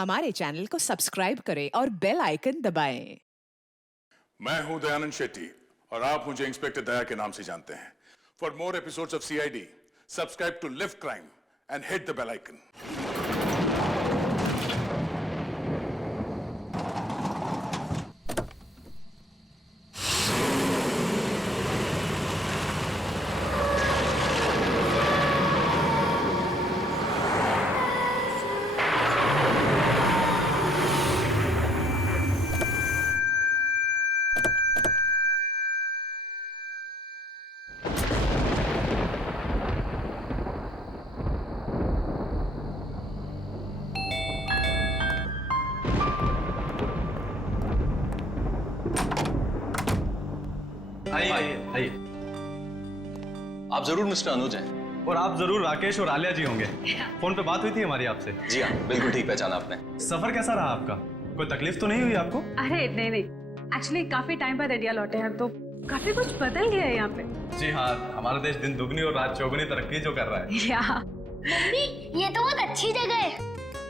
हमारे चैनल को सब्सक्राइब करें और बेल आइकन दबाएं। मैं हूं दयानंद शेट्टी और आप मुझे इंस्पेक्टर दया के नाम से जानते हैं। For more episodes of CID, subscribe to LIV Crime and hit the bell icon. आइए आइए। आप जरूर मिस्टर अनुज हैं। और आप जरूर राकेश और आलिया जी होंगे। फोन पे बात हुई थी हमारी आपसे। जी हाँ, बिल्कुल ठीक पहचाना आपने। सफर कैसा रहा आपका? कोई तकलीफ तो नहीं हुई आपको? अरे नहीं, एक्चुअली काफी टाइम बाद इंडिया लौटे हैं तो काफी कुछ बदल गया है यहाँ पे। जी हाँ, हमारा देश दिन दुगनी और रात चौगुनी तरक्की जो कर रहा है। मम्मी, ये तो बहुत अच्छी जगह है।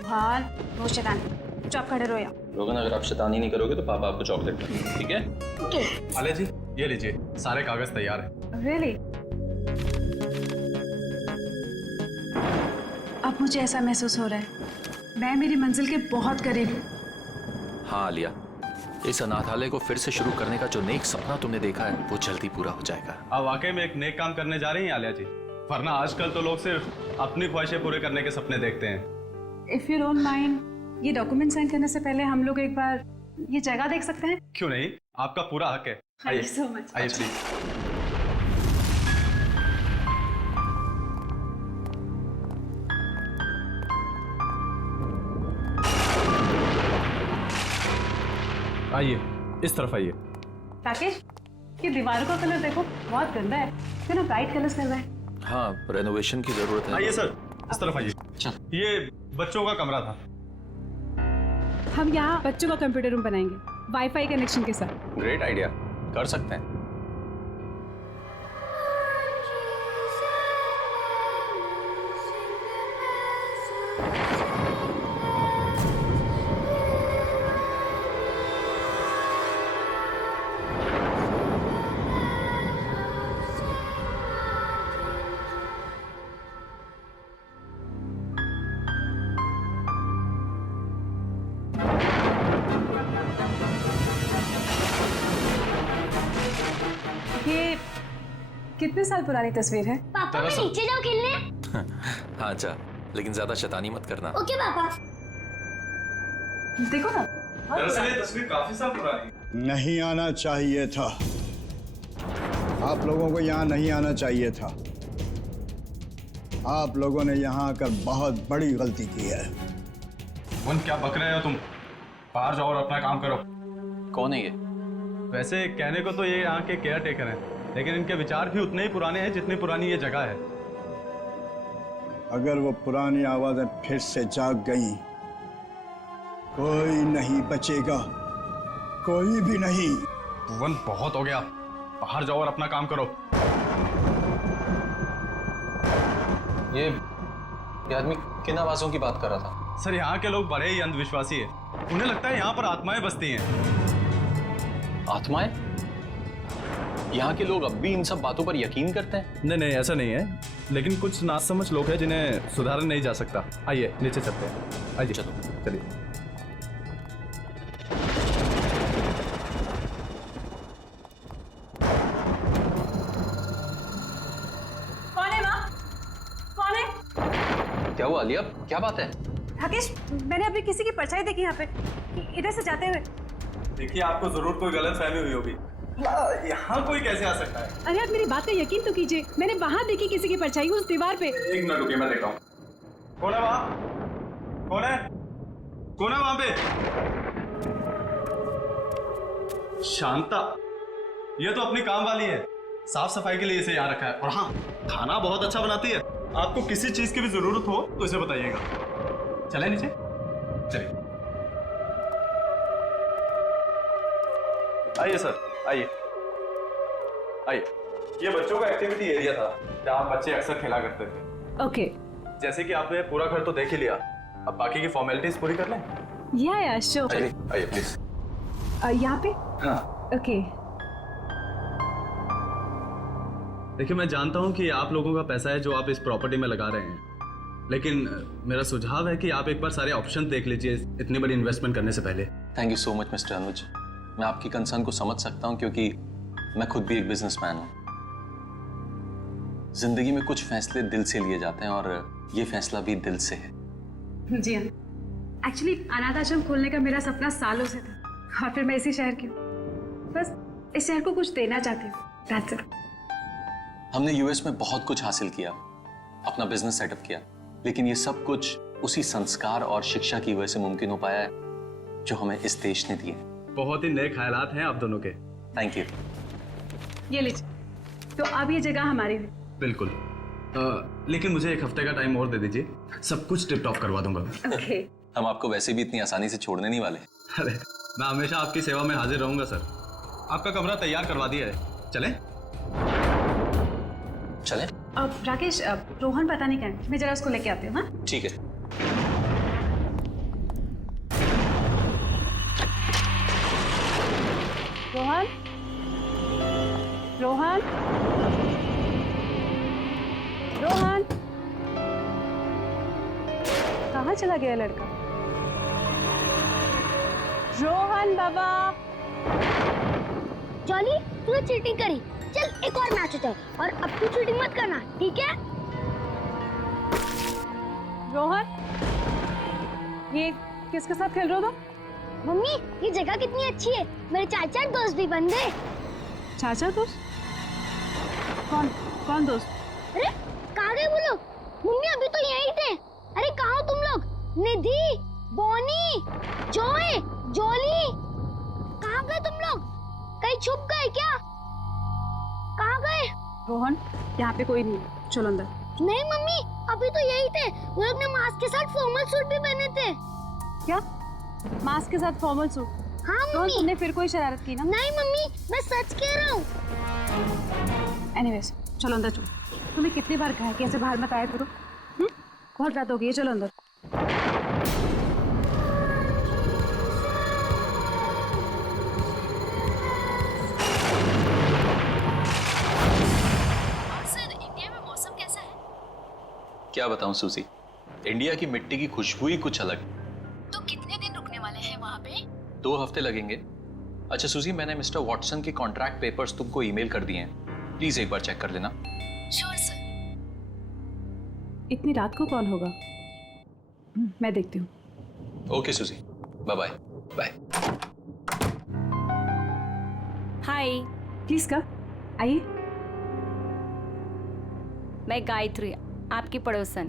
भार वो शैतान, चुप खड़े रहो यहाँ। रोगन, अगर आप शैतानी नहीं करोगे तो पापा आपको चॉकलेट देंगे, ठीक है? ओके। आलिया जी, ये लीजिए, सारे कागज तैयार है। रियली? अब मुझे ऐसा महसूस हो रहा है मैं मेरी मंजिल के बहुत करीब हूँ। हाँ आलिया, इस अनाथालय को फिर से शुरू करने का जो नेक सपना तुमने देखा है वो जल्दी पूरा हो जाएगा। आप वाकई में एक नेक काम करने जा रही हैं आलिया जी, वरना आजकल तो लोग सिर्फ अपनी ख्वाहिशें पूरे करने के सपने देखते हैं। इफ यू डोंट माइंड, ये डॉक्यूमेंट साइन करने से पहले हम लोग एक बार ये जगह देख सकते हैं? क्यों नहीं, आपका पूरा हक है। Thank you so much. आइए प्लीज। आइए, इस तरफ आइए। राकेश, ये दीवारों का कलर देखो, बहुत गंदा है। क्यों ना ब्राइट कलर्स करवाएं? हाँ, रेनोवेशन की जरूरत है। आइए सर, इस तरफ आइए। ये बच्चों का कमरा था। हम यहाँ बच्चों का कंप्यूटर रूम बनाएंगे, वाईफाई कनेक्शन के साथ। ग्रेट आइडिया, कर सकते हैं। ये कितने साल पुरानी तस्वीर है? पापा, मैं नीचे जाऊँ खेलने? हाँ जा, लेकिन ज्यादा शैतानी मत करना। ओके पापा। देखो ना। दरअसल ये तस्वीर काफी साल पुरानी है। नहीं आना चाहिए था। आप लोगों को यहाँ नहीं आना चाहिए था। आप लोगों ने यहाँ आकर बहुत बड़ी गलती की है। मुन, क्या बक रहे हो तुम? बाहर जाओ और अपना काम करो। कौन है ये? वैसे कहने को तो ये यहाँ के केयर टेकर हैं, लेकिन इनके विचार भी उतने ही पुराने हैं जितनी पुरानी ये जगह है। अगर वो पुरानी आवाजें फिर से जाग गईं, कोई नहीं बचेगा, कोई भी नहीं। भुवन, बहुत हो गया, बाहर जाओ और अपना काम करो। ये आदमी किन आवाजों की बात कर रहा था? सर, यहाँ के लोग बड़े ही अंधविश्वासी हैं। उन्हें लगता है यहाँ पर आत्माएं बसती हैं। आत्माएं? यहाँ के लोग अब भी इन सब बातों पर यकीन करते हैं? नहीं नहीं, ऐसा नहीं है, लेकिन कुछ नासमझ लोग हैं जिन्हें सुधारा नहीं जा सकता। आइए नीचे चलते हैं। आइए, चलो चलिए। कौन है माँ? कौन है? क्या हुआ आलिया, क्या बात है? राकेश, मैंने अभी किसी की परछाई देखी यहाँ पे, इधर से जाते हुए। देखिए, आपको जरूर कोई गलत फहमी हुई होगी। यहाँ कोई कैसे आ सकता है? अरे आप मेरी बात का यकीन तो कीजिए, मैंने वहां देखी किसी की परछाई उस दीवार पे। एक मिनट रुकिए, मैं देखता हूँ। कौन है वहाँ? कौन है? कौन है वहाँ पे? शांता, ये तो अपनी काम वाली है। साफ सफाई के लिए इसे यहाँ रखा है। और हाँ, खाना बहुत अच्छा बनाती है। आपको किसी चीज की भी जरूरत हो तो इसे बताइएगा। चले नीचे, चलिए। आइए सर, आइए आइए। ये बच्चों का एक्टिविटी एरिया था जहाँ बच्चे अक्सर खेला करते थे। ओके। जैसे कि आपने पूरा घर तो देख ही लिया, अब बाकी की फॉर्मेलिटीज पूरी कर लें। या श्योर। आइए आइए प्लीज। यहाँ पे हाँ। ओके। देखिए, मैं जानता हूँ कि आप लोगों का पैसा है जो आप इस प्रॉपर्टी में लगा रहे हैं, लेकिन मेरा सुझाव है कि आप एक बार सारे ऑप्शन देख लीजिए इतनी बड़ी इन्वेस्टमेंट करने से पहले। Thank you so much mister Anuj. मैं आपकी कंसर्न को समझ सकता हूँ क्योंकि मैं खुद भी एक बिजनेसमैन हूँ। जिंदगी में कुछ फैसले दिल से लिए जाते हैं और ये फैसला भी दिल से है। जी हाँ, एक्चुअली अनाथ आश्रम खोलने का मेरा सपना सालों से था और फिर मैं इसी शहर की हूँ। बस इस शहर को कुछ देना चाहती हूँ। That's it. हमने यूएस में बहुत कुछ हासिल किया, अपना बिजनेस सेटअप किया, लेकिन ये सब कुछ उसी संस्कार और शिक्षा की वजह से मुमकिन हो पाया है जो हमें इस देश ने दिए। बहुत ही नए ख्यालात हैं आप दोनों के। Thank you. ये लीजिए, तो अब ये जगह हमारी है। बिल्कुल। लेकिन मुझे एक हफ्ते का टाइम और दे दीजिए, सब कुछ टिप टॉप करवा दूंगा। ओके। हम आपको वैसे भी इतनी आसानी से छोड़ने नहीं वाले। अरे, मैं हमेशा आपकी सेवा में हाजिर रहूंगा सर। आपका कमरा तैयार करवा दिया है, चलें? चलें? अब राकेश, रोहन पता नहीं कहाँ है, मैं जरा उसको लेके आती हूँ। हाँ ठीक है। रोहन, रोहन, रोहन, कहाँ चला गया लड़का? रोहन बाबा। जॉली, तूने चीटिंग करी। चल एक और मैच होता है और अब तू चीटिंग मत करना, ठीक है? रोहन, ये किसके साथ खेल रहे हो तुम? मम्मी, ये जगह कितनी अच्छी है, मेरे चाचा दोस्त भी बन गए। चाचा दोस्त? कौन कौन दोस्त? अरे कहाँ गए वो लोग? मम्मी अभी तो यहीं थे। अरे कहाँ हो तुम लोग? निधि, बॉनी, जॉय, जॉली, कहाँ गए तुम लोग? कहीं छुप गए क्या? कहाँ गए? रोहन, यहाँ पे कोई नहीं है, चलो अंदर। नहीं मम्मी, अभी तो यही थे। वो लोग ने मास्क के साथ फॉर्मल सूट भी पहने थे। क्या? मास्क के साथ फॉर्मल सूट? हाँ रोहन, मम्मी। तुमने फिर कोई शरारत की ना? नहीं मम्मी, मैं सच कह रहा हूँ। एनीवेज, चलो अंदर चलो। तुम्हें कितनी बार कहा है कि ऐसे बाहर मत आया करो? बहुत रात हो गई है, चलो अंदर। क्या बताऊं सूजी, इंडिया की मिट्टी की खुशबू ही कुछ अलग। तो कितने दिन रुकने वाले हैं वहाँ पे? 2 हफ्ते लगेंगे। अच्छा सूजी, मैंने मिस्टर वॉटसन के कॉन्ट्रैक्ट पेपर्स तुमको ईमेल कर दिए हैं, प्लीज एक बार चेक कर लेना। Sure sir. इतनी रात को कौन होगा? मैं देखती हूँ। Okay Suzy, bye bye. Bye. Hi, please कब आइए। मैं गायत्री, आपकी पड़ोसन।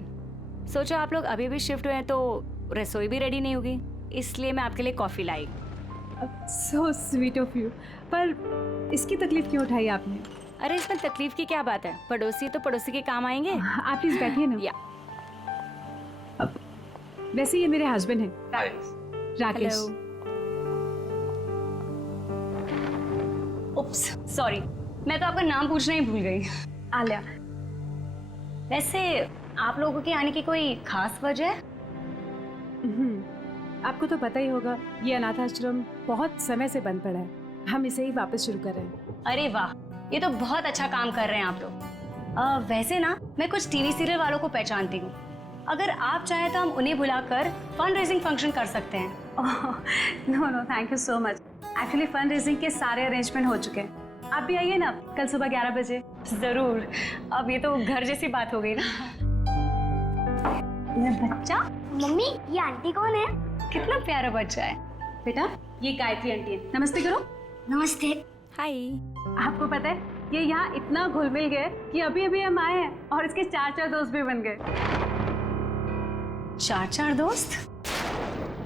सोचो आप लोग अभी भी शिफ्ट हुए हैं तो रसोई भी रेडी नहीं होगी, इसलिए मैं आपके लिए coffee lie. So sweet of you. पर इसकी तकलीफ क्यों उठाई आपने? अरे इसमें तकलीफ की क्या बात है, पड़ोसी तो पड़ोसी के काम आएंगे। आप प्लीज बैठिए ना। या अब वैसे ये मेरे हस्बैंड हैं, राकेश। उप्स, सॉरी, मैं तो आपका नाम पूछना ही भूल गई। आलिया। वैसे आप लोगों के आने की कोई खास वजह है? आपको तो पता ही होगा, ये अनाथ आश्रम बहुत समय से बंद पड़ा है, हम इसे ही वापस शुरू कर रहे हैं। अरे वाह, ये तो बहुत अच्छा काम कर रहे हैं आप लोग। वैसे ना, मैं कुछ टीवी सीरियल वालों को पहचानती हूँ। अगर आप चाहें तो हम उन्हें बुलाकर फंड रेजिंग फंक्शन कर सकते हैं। No no, thank you so much. Actually fundraising के सारे अरेंजमेंट हो चुके हैं। आप भी आइए ना कल सुबह 11 बजे। जरूर। अब ये तो घर जैसी बात हो गई ना। ये बच्चा? मम्मी, ये आंटी कौन है? कितना प्यारा बच्चा है। बेटा, ये गायत्री आंटी है, नमस्ते करो। नमस्ते। हाय। आपको पता है, ये यहाँ इतना घुल मिल गए कि अभी अभी हम आए हैं और इसके 4 दोस्त भी बन गए। 4 दोस्त?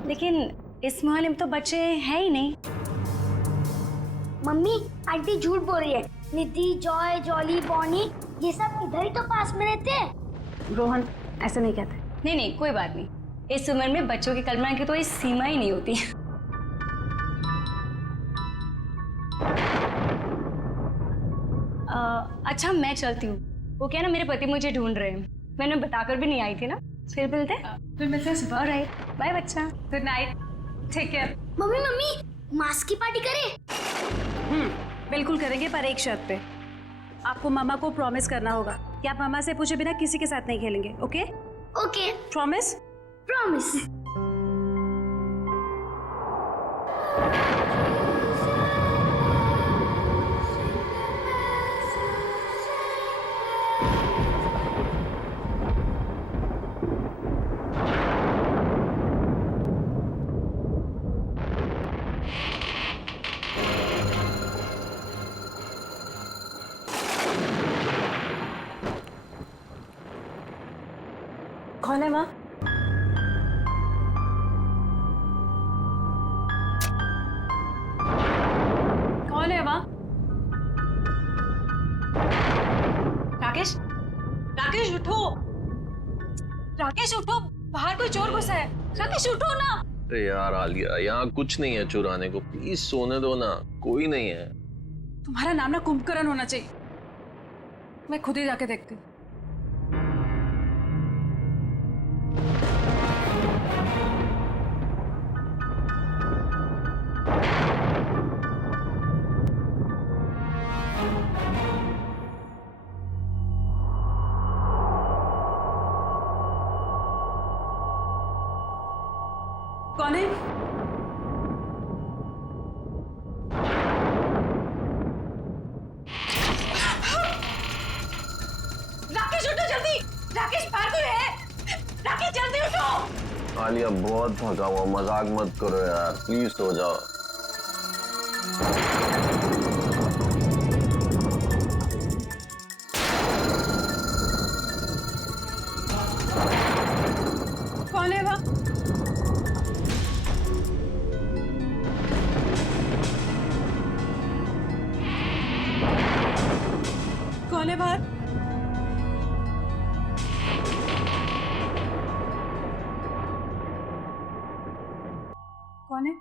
लेकिन इस मोहल्ले में तो बच्चे हैं ही नहीं। मम्मी, आंटी झूठ बोल रही है। निधि, जॉय, जॉली, बॉनी, ये सब इधर ही तो पास में रहते हैं। रोहन, ऐसे नहीं कहते। नहीं, कोई बात नहीं। इस उम्र में बच्चों की कल्पना की तो कोई सीमा ही नहीं होती। अच्छा, मैं चलती हूँ। वो क्या ना, मेरे पति मुझे ढूंढ रहे हैं। मैंने बताकर भी नहीं आई थी ना, फिर मिलते हैं। फिर मिलते हैं सुबह। ऑलराइट, बाय बच्चा। Good night, take care. Mummy mummy mask की पार्टी करें? बिल्कुल करेंगे, पर एक शर्त पे। आपको मामा को प्रॉमिस करना होगा कि आप मामा से पूछे बिना किसी के साथ नहीं खेलेंगे। ओके? Okay, promise? प्रॉमिस। कौन है माँ? कौन है माँ? राकेश, राकेश उठो। राकेश उठो, बाहर कोई चोर घुसा है। राकेश उठो ना। अरे यार आलिया, यहाँ कुछ नहीं है चुराने को, प्लीज सोने दो ना, कोई नहीं है। तुम्हारा नाम ना कुंभकर्ण होना चाहिए। मैं खुद ही जाके देखती हूँ। कौन है? राकेश उठो जल्दी। राकेश बाहर कोई है। राकेश जल्दी उठो। आलिया बहुत थका हुआ, मजाक मत करो यार, प्लीज सो जाओ। कौन है वहाँ? कौन है बाहर? कौन है?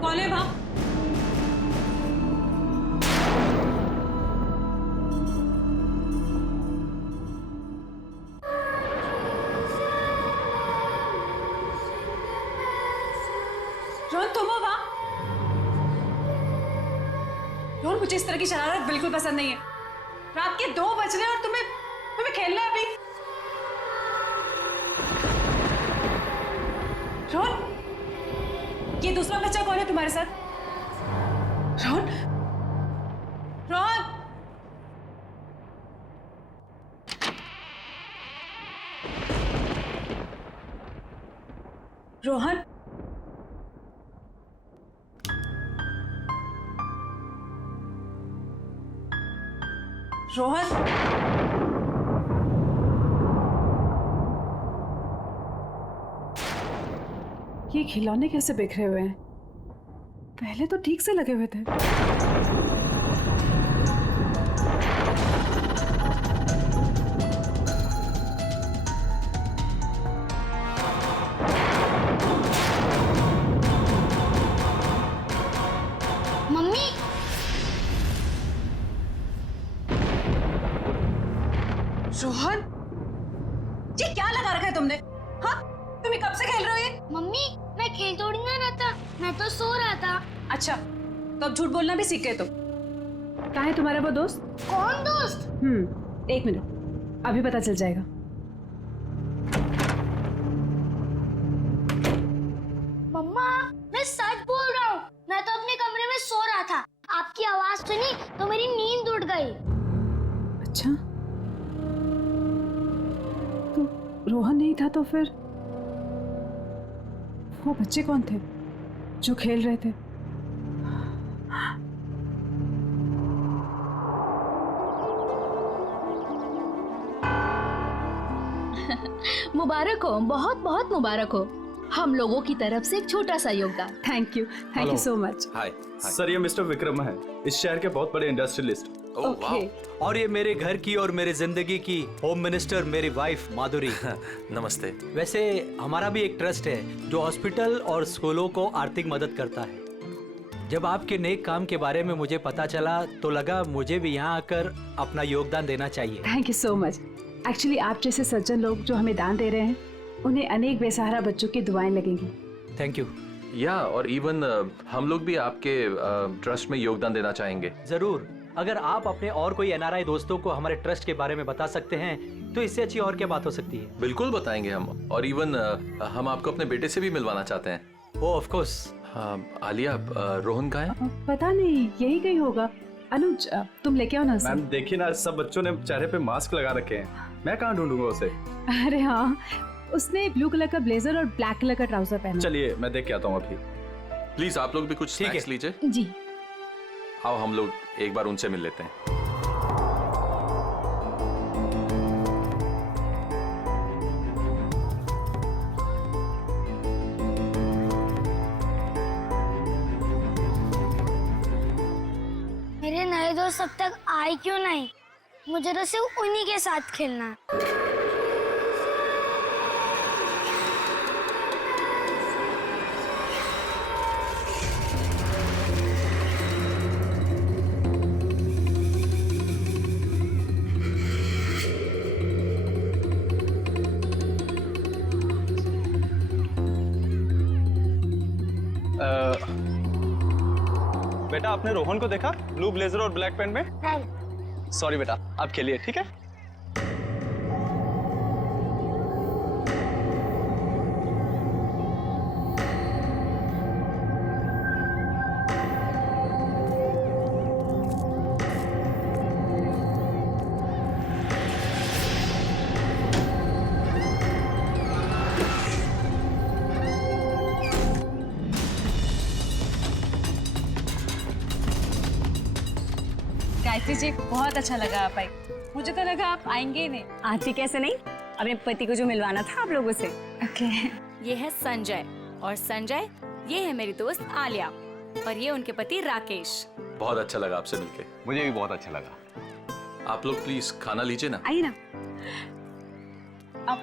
कौन है वहाँ? रोहन तुम हो वहाँ? रोहन मुझे इस तरह की शरारत बिल्कुल पसंद नहीं है। रात के 2 बज रहे और तुम्हें खेलना है अभी। रोहन, ये दूसरा बच्चा कौन है तुम्हारे साथ? रोहन, रोहन, रोहन, रोहन, ये खिलौने कैसे बिखरे हुए हैं? पहले तो ठीक से लगे हुए थे। मम्मी रोहन, ये क्या लगा रखा है तुमने? हाँ, तुम कब से खेल रहे हो ये? मम्मी मैं खेल थोड़ी ना रहा था, मैं तो सो रहा था। अच्छा, तो अब झूठ बोलना भी सीख गए तुम। कहाँ है तुम्हारा वो दोस्त? कौन दोस्त? 1 मिनट, अभी पता चल जाएगा। मम्मा मैं सच बोल रहा हूँ, मैं तो अपने कमरे में सो रहा था। आपकी आवाज सुनी तो मेरी नींद उड़ गई। अच्छा, तो रोहन नहीं था तो फिर वो बच्चे कौन थे जो खेल रहे थे? मुबारक हो, बहुत बहुत मुबारक हो। हम लोगों की तरफ से एक छोटा सा योगदान। Thank you so much. Hi. Sir, ये मिस्टर विक्रम है, इस शहर के बहुत बड़े इंडस्ट्रियलिस्ट। ओह वाह। और ये मेरे घर की और मेरे जिंदगी की होम मिनिस्टर मेरी वाइफ माधुरी। नमस्ते। वैसे हमारा भी एक ट्रस्ट है जो हॉस्पिटल और स्कूलों को आर्थिक मदद करता है। जब आपके नेक काम के बारे में मुझे पता चला तो लगा मुझे भी यहाँ आकर अपना योगदान देना चाहिए। Thank you so much. Actually आप जैसे सज्जन लोग जो हमें दान दे रहे हैं उन्हें अनेक बेसहारा बच्चों की दुआएं लगेंगी। Thank you. या और इवन हम लोग भी आपके ट्रस्ट में योगदान देना चाहेंगे। जरूर। अगर आप अपने और कोई एनआरआई दोस्तों को हमारे ट्रस्ट के बारे में बता सकते हैं तो इससे अच्छी और क्या बात हो सकती है। बिल्कुल बताएंगे हम, और इवन हम आपको अपने बेटे से भी मिलवाना चाहते हैं। ओह ऑफ कोर्स। आलिया, रोहन कहाँ है? पता नहीं, यही कहीं होगा। अनुज तुम लेके आओ ना उसे। मैम देखिए ना, सब बच्चों ने चेहरे पे मास्क लगा रखे हैं, मैं कहाँ ढूंढूंगा उसे। अरे हाँ, उसने ब्लू कलर का ब्लेजर और ब्लैक कलर का ट्राउजर पहना। चलिए मैं देख के आता हूँ अभी। प्लीज आप लोग भी कुछ स्नैक्स लीजिए। जी। आओ हम लोग एक बार उनसे मिल लेते हैं। मेरे नए दोस्त अब तक आए क्यों नहीं? मुझे तो सिर्फ उन्हीं के साथ खेलना है। बेटा, आपने रोहन को देखा ब्लू ब्लेजर और ब्लैक पैंट में? नहीं। सॉरी बेटा, आप खेलिए, ठीक है? गायत्री जी, बहुत अच्छा लगा आप आई। मुझे तो लगा आप आएंगे ही नहीं। आती कैसे नहीं, अपने पति को जो मिलवाना था आप लोगों से। ओके। ये है संजय, और संजय ये है मेरी दोस्त आलिया, और ये उनके पति राकेश। बहुत अच्छा लगा आपसे मिलके। मुझे भी बहुत अच्छा लगा। आप लोग प्लीज खाना लीजिए ना। आइए ना। अब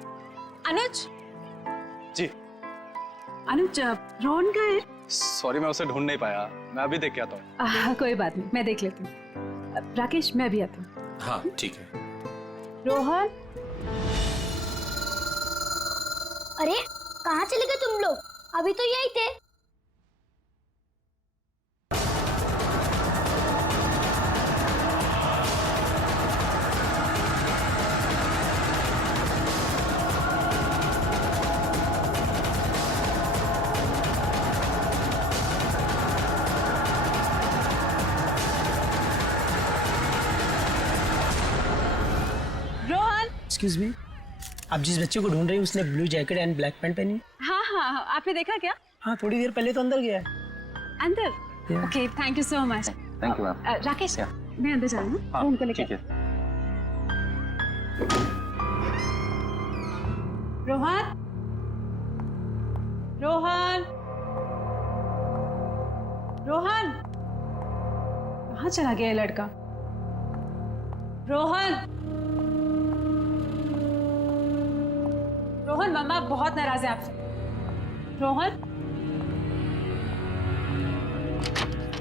अनुज। जी। अनुज, रोहन का है? सॉरी, मैं उसे ढूंढ नहीं पाया, मैं अभी देख के आता हूँ। कोई बात नहीं, मैं देख लेती हूँ। राकेश, मैं भी आती हूँ। हाँ ठीक है। रोहन। अरे कहाँ चले गए तुम लोग? अभी तो यही थे। एक्सक्यूज मी, आप जिस बच्चे को ढूंढ रही हैं उसने blue jacket and black pant पहनी है? हाँ हाँ, आपने देखा क्या? हाँ, थोड़ी देर पहले तो अंदर गया है। अंदर? Okay, thank you so much. Thank you ma'am. Rakesh, मैं अंदर जा रही हूँ। हाँ, उनको लेकर। ठीक है। रोहन, रोहन, रोहन, कहाँ चला गया ये लड़का? रोहन, रोहन, मम्मा बहुत नाराज है आपसे। रोहन,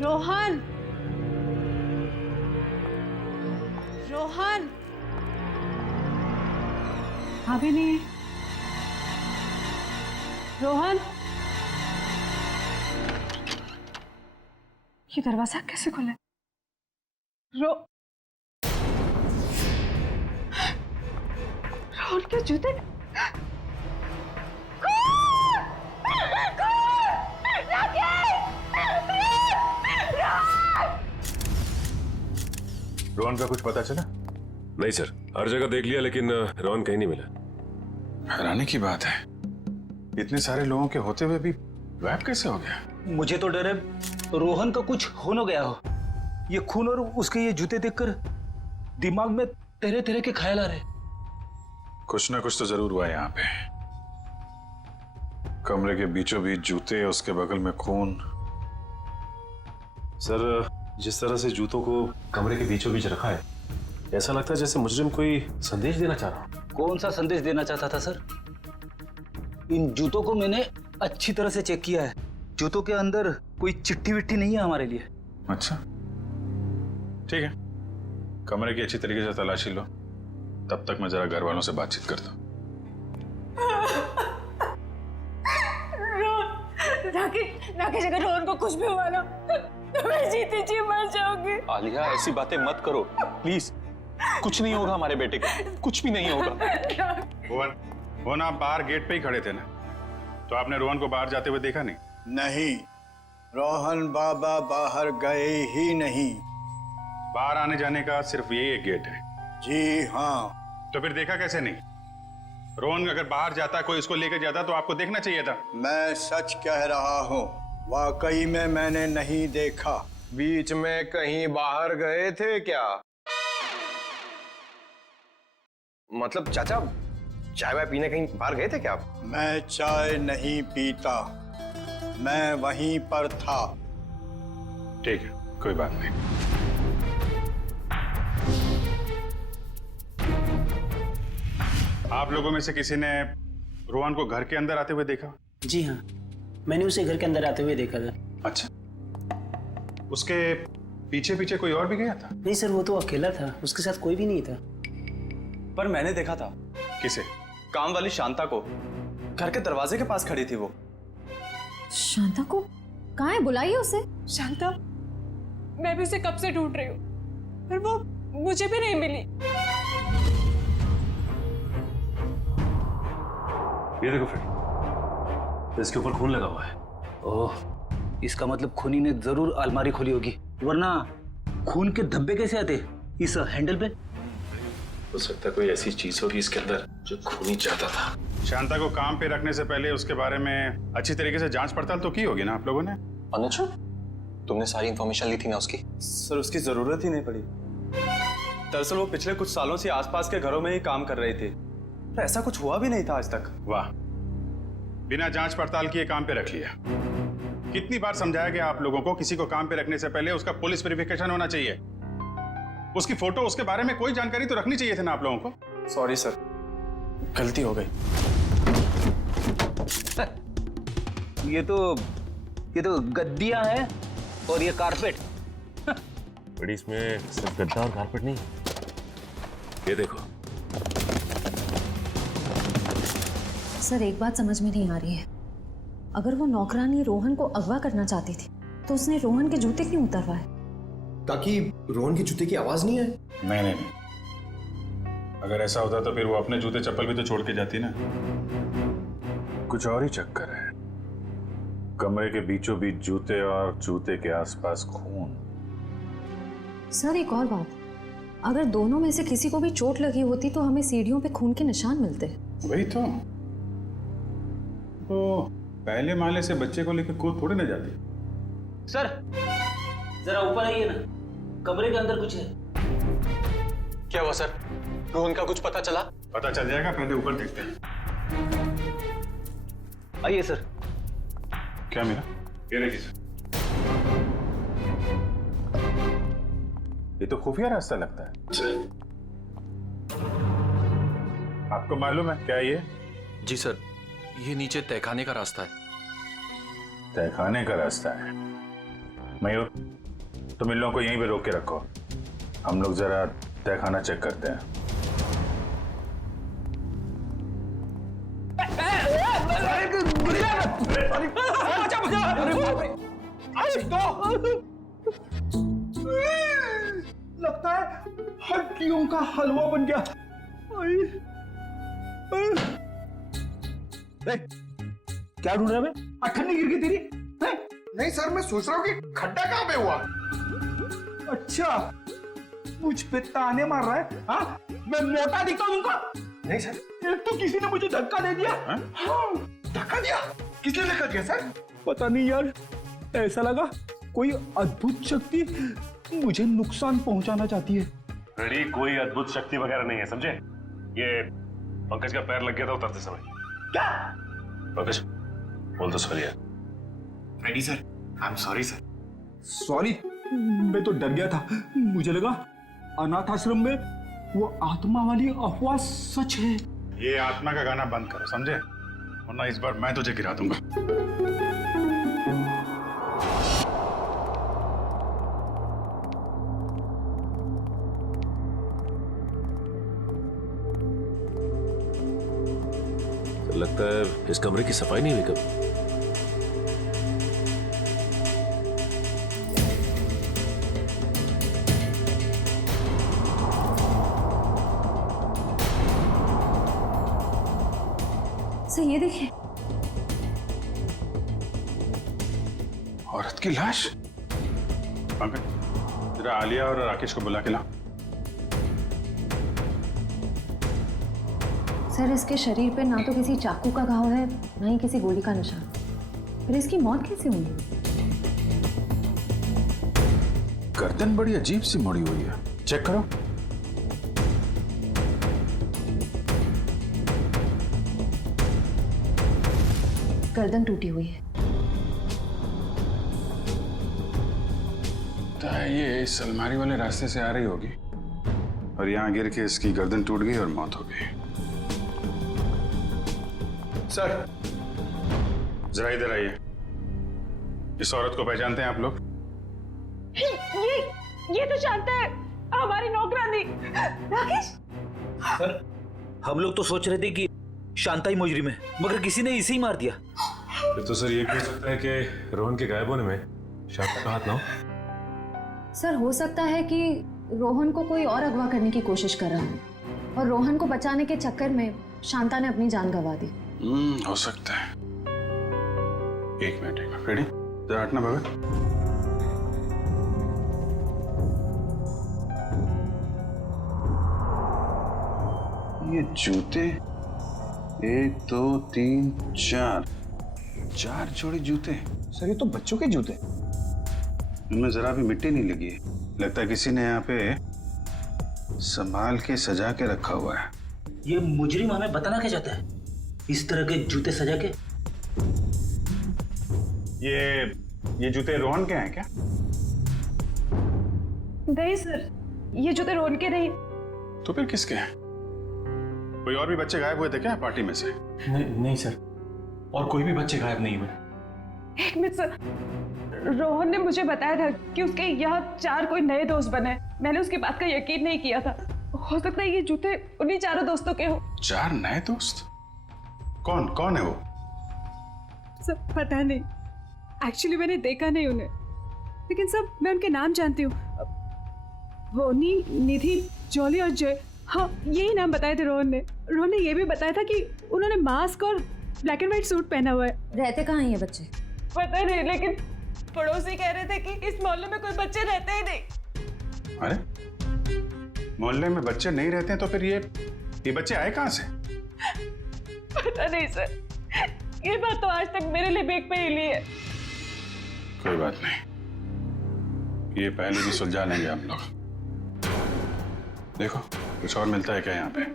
रोहन, रोहन, अभी नहीं। रोहन, ये दरवाजा कैसे खुला? रोहन के जूते। रोहन का कुछ पता चला? नहीं सर, हर जगह देख लिया लेकिन रोहन कहीं नहीं मिला। हैरानी की बात है, इतने सारे लोगों के होते हुए भी गायब कैसे हो गया? मुझे तो डर है रोहन का कुछ हो न गया हो। ये खून और उसके ये जूते देखकर दिमाग में तरह तरह के ख्याल आ रहे। कुछ ना कुछ तो जरूर हुआ यहाँ पे। कमरे के बीचों बीच जूते, उसके बगल में खून। सर, जिस तरह से जूतों को कमरे के बीचों बीच रखा है, ऐसा लगता है जैसे मुजरिम कोई संदेश देना चाह रहा। कौन सा संदेश देना चाहता था सर? इन जूतों को मैंने अच्छी तरह से चेक किया है। जूतों के अंदर कोई चिट्ठी विट्ठी नहीं है हमारे लिए। अच्छा, ठीक है, कमरे की अच्छी तरीके से तलाशी लो, तब तक मैं जरा घर वालों से बातचीत करता हूँ। राकेश, अगर रोहन को कुछ भी हुआ ना तो मैं जीती जी मर जाऊंगी। आलिया, ऐसी बातें मत करो प्लीज। कुछ नहीं होगा हमारे बेटे को, कुछ भी नहीं होगा। रोहन, आप बाहर गेट पे ही खड़े थे ना, तो आपने रोहन को बाहर जाते हुए देखा नहीं? नहीं, रोहन बाबा बाहर गए ही नहीं। बाहर आने जाने का सिर्फ यही एक गेट है। जी हाँ। तो फिर देखा कैसे नहीं? रोहन अगर बाहर जाता, कोई इसको लेकर जाता, तो आपको देखना चाहिए था। मैं सच कह रहा हूँ, वाकई में मैंने नहीं देखा। बीच में कहीं बाहर गए थे क्या? मतलब चाचा, चाय वाय पीने कहीं बाहर गए थे क्या आप? मैं चाय नहीं पीता, मैं वहीं पर था। ठीक है, कोई बात नहीं। आप लोगों में से किसी ने रोहन को घर के अंदर आते हुए देखा? जी हाँ, मैंने उसे घर के अंदर आते हुए देखा था। अच्छा, उसके पीछे पीछे कोई और भी गया था? नहीं सर, वो तो अकेला था, उसके साथ कोई भी नहीं था। पर मैंने देखा था। किसे? काम वाली शांता को। घर के दरवाजे के पास खड़ी थी वो। शांता को कहाँ है? बुलाइए उसे। शांता, मैं भी उसे कब से ढूंढ रही हूँ, पर वो मुझे भी नहीं मिली। ये देखो फ्रेंड, इसके ऊपर खून लगा हुआ है। ओह, इसका मतलब खूनी ने जरूर अलमारी खोली होगी, वरना खून के धब्बे कैसे आते इस हैंडल पे? हो सकता है कोई ऐसी चीज होगी इसके अंदर जो खूनी चाहता था। शांता को काम पे रखने से पहले उसके बारे में अच्छी तरीके से जांच पड़ताल तो की होगी ना आप लोगों ने? अनुज, तुमने सारी इंफॉर्मेशन ली थी ना उसकी? सर, उसकी जरूरत ही नहीं पड़ी। दरअसल वो पिछले कुछ सालों से आसपास के घरों में ही काम कर रही थी, तो ऐसा कुछ हुआ भी नहीं था आज तक। वाह, बिना जांच पड़ताल किए काम पे रख लिया। कितनी बार समझाया गया आप लोगों को, किसी को काम पे रखने से पहले उसका पुलिस वेरिफिकेशन होना चाहिए। उसकी फोटो, उसके बारे में कोई जानकारी तो रखनी चाहिए थी ना आप लोगों को। सॉरी सर, गलती हो गई। ये तो गद्दियां हैं और ये कारपेट। बड़ी, इसमें सिर्फ गद्दा और कारपेट नहीं, ये देखो। सर, एक बात समझ में नहीं आ रही है। अगर वो नौकरानी रोहन को अगवा करना चाहती थी तो उसने रोहन के जूते क्यों उतरवाए? ताकि रोहन की जूते की आवाज नहीं आए। नहीं, अगर ऐसा होता तो फिर वो अपने जूते चप्पल भी तो छोड़ के जाती ना। कुछ और ही चक्कर है। कमरे के बीचों बीच जूते और जूते के आसपास खून। सर, एक और बात, अगर दोनों में से किसी को भी चोट लगी होती तो हमें सीढ़ियों पे खून के निशान मिलते। वही तो पहले माले से बच्चे को लेकर कूद थोड़ी ना जाती। सर, जरा ऊपर आइए ना, कमरे के अंदर कुछ है। क्या हुआ सर? रोहन का कुछ पता चला? पता चल जाएगा, पहले ऊपर देखते हैं। आइए सर। क्या मिला? ये देखिए सर, ये तो खुफिया रास्ता लगता है। आपको मालूम है क्या ये? जी सर, ये नीचे तहखाने का रास्ता है। तहखाने का रास्ता है? मयूर, तुम इन लोगों को यहीं पे रोक के रखो, हम लोग जरा तहखाना चेक करते हैं। लगता है हड्डियों का हलवा बन गया। क्या ढूंढ रहा है? अठन्नी गिर गई तेरी? नहीं सर, मैं सोच रहा हूँ कि खड्डा कहाँ पे हुआ। अच्छा, मुझ पे ताने मार रहा है? हाँ, मैं मोटा दिखता हूँ तुमको? नहीं सर, एक तो किसी ने मुझे धक्का दे दिया। हाँ, धक्का दिया? किसने धक्का दिया सर? पता नहीं यार, ऐसा लगा कोई अद्भुत शक्ति मुझे नुकसान पहुंचाना चाहती है। रेडी, कोई अद्भुत शक्ति वगैरह नहीं है, समझे? ये पंकज का पैर लग गया था उतरते समय। क्या? पंकज, बोल दो सॉरी यार। Ready sir, I am sorry sir. Sorry, मैं तो डर गया था। मुझे लगा अनाथ आश्रम में वो आत्मा वाली अफवाह सच है। ये आत्मा का गाना बंद करो, समझे? वरना इस बार मैं तुझे गिरा दूंगा। लगता है इस कमरे की सफाई नहीं हुई कभी। सर ये देखिए, औरत की लाश। पंकज, जरा आलिया और राकेश को बुला के ला। सर इसके शरीर पे ना तो किसी चाकू का घाव है, ना ही किसी गोली का निशान। फिर इसकी मौत कैसे हुई? गर्दन बड़ी अजीब सी मुड़ी हुई है, चेक करो। गर्दन टूटी हुई है। तो ये इस अलमारी वाले रास्ते से आ रही होगी और यहाँ गिर के इसकी गर्दन टूट गई और मौत हो गई। सर, जरा इधर आइए। इस औरत को पहचानते हैं आप लोग? ये तो शांता है, हमारी नौकरानी। राकेश सर, हम लोग तो सोच रहे थे कि शांता ही मुजरिम है, मगर किसी ने इसे ही मार दिया। फिर तो सर ये भी हो सकता है कि रोहन के गायब होने में शांता का हाथ ना हो। सर हो सकता है कि रोहन को कोई और अगवा करने की कोशिश कर रहा है और रोहन को बचाने के चक्कर में शांता ने अपनी जान गंवा दी। हो सकता है। एक मिनट, रेडी? जरा हटना भगत। ये जूते 1 2 3 4 जोड़ी जूते। सर ये तो बच्चों के जूते। इनमें जरा भी मिट्टी नहीं लगी है। लगता है किसी ने यहाँ पे संभाल के सजा के रखा हुआ है। ये मुजरिम हमें बताना क्या चाहता है? इस तरह के जूते सजा के? ये जूते रोहन के हैं क्या? नहीं सर, ये जूते रोहन के नहीं। तो फिर किसके हैं? कोई और भी बच्चे गायब हुए थे क्या पार्टी में से? नहीं सर, और कोई भी बच्चे गायब नहीं हुए। एक मिनट सर, रोहन ने मुझे बताया था कि उसके यहाँ 4 कोई नए दोस्त बने। मैंने उसकी बात का यकीन नहीं किया था। हो सकता है ये जूते उन्हीं 4 दोस्तों के हो। 4 नए दोस्त? कौन है वो? सब पता नहीं, एक्चुअली मैंने देखा नहीं उन्हें, लेकिन सब मैं उनके नाम जानती हूँ। बोनी, निधि, जॉली और जय। हाँ, यही नाम बताए थे रोहन ने। रोहन ने ये भी बताया था कि उन्होंने मास्क और ब्लैक एंड व्हाइट सूट पहना हुआ है। रहते कहाँ हैं ये बच्चे? पता नहीं, लेकिन पड़ोसी कह रहे थे कि इस मोहल्ले में कोई बच्चे रहते ही नहीं। अरे, मोहल्ले में बच्चे नहीं रहते हैं तो फिर ये बच्चे आए कहाँ से? पता नहीं सर, ये बात तो आज तक मेरे लिए बेक पे ही ली है। कोई बात नहीं, ये पहले भी सुलझा लेंगे हम लोग। देखो कुछ और मिलता है क्या यहाँ पे?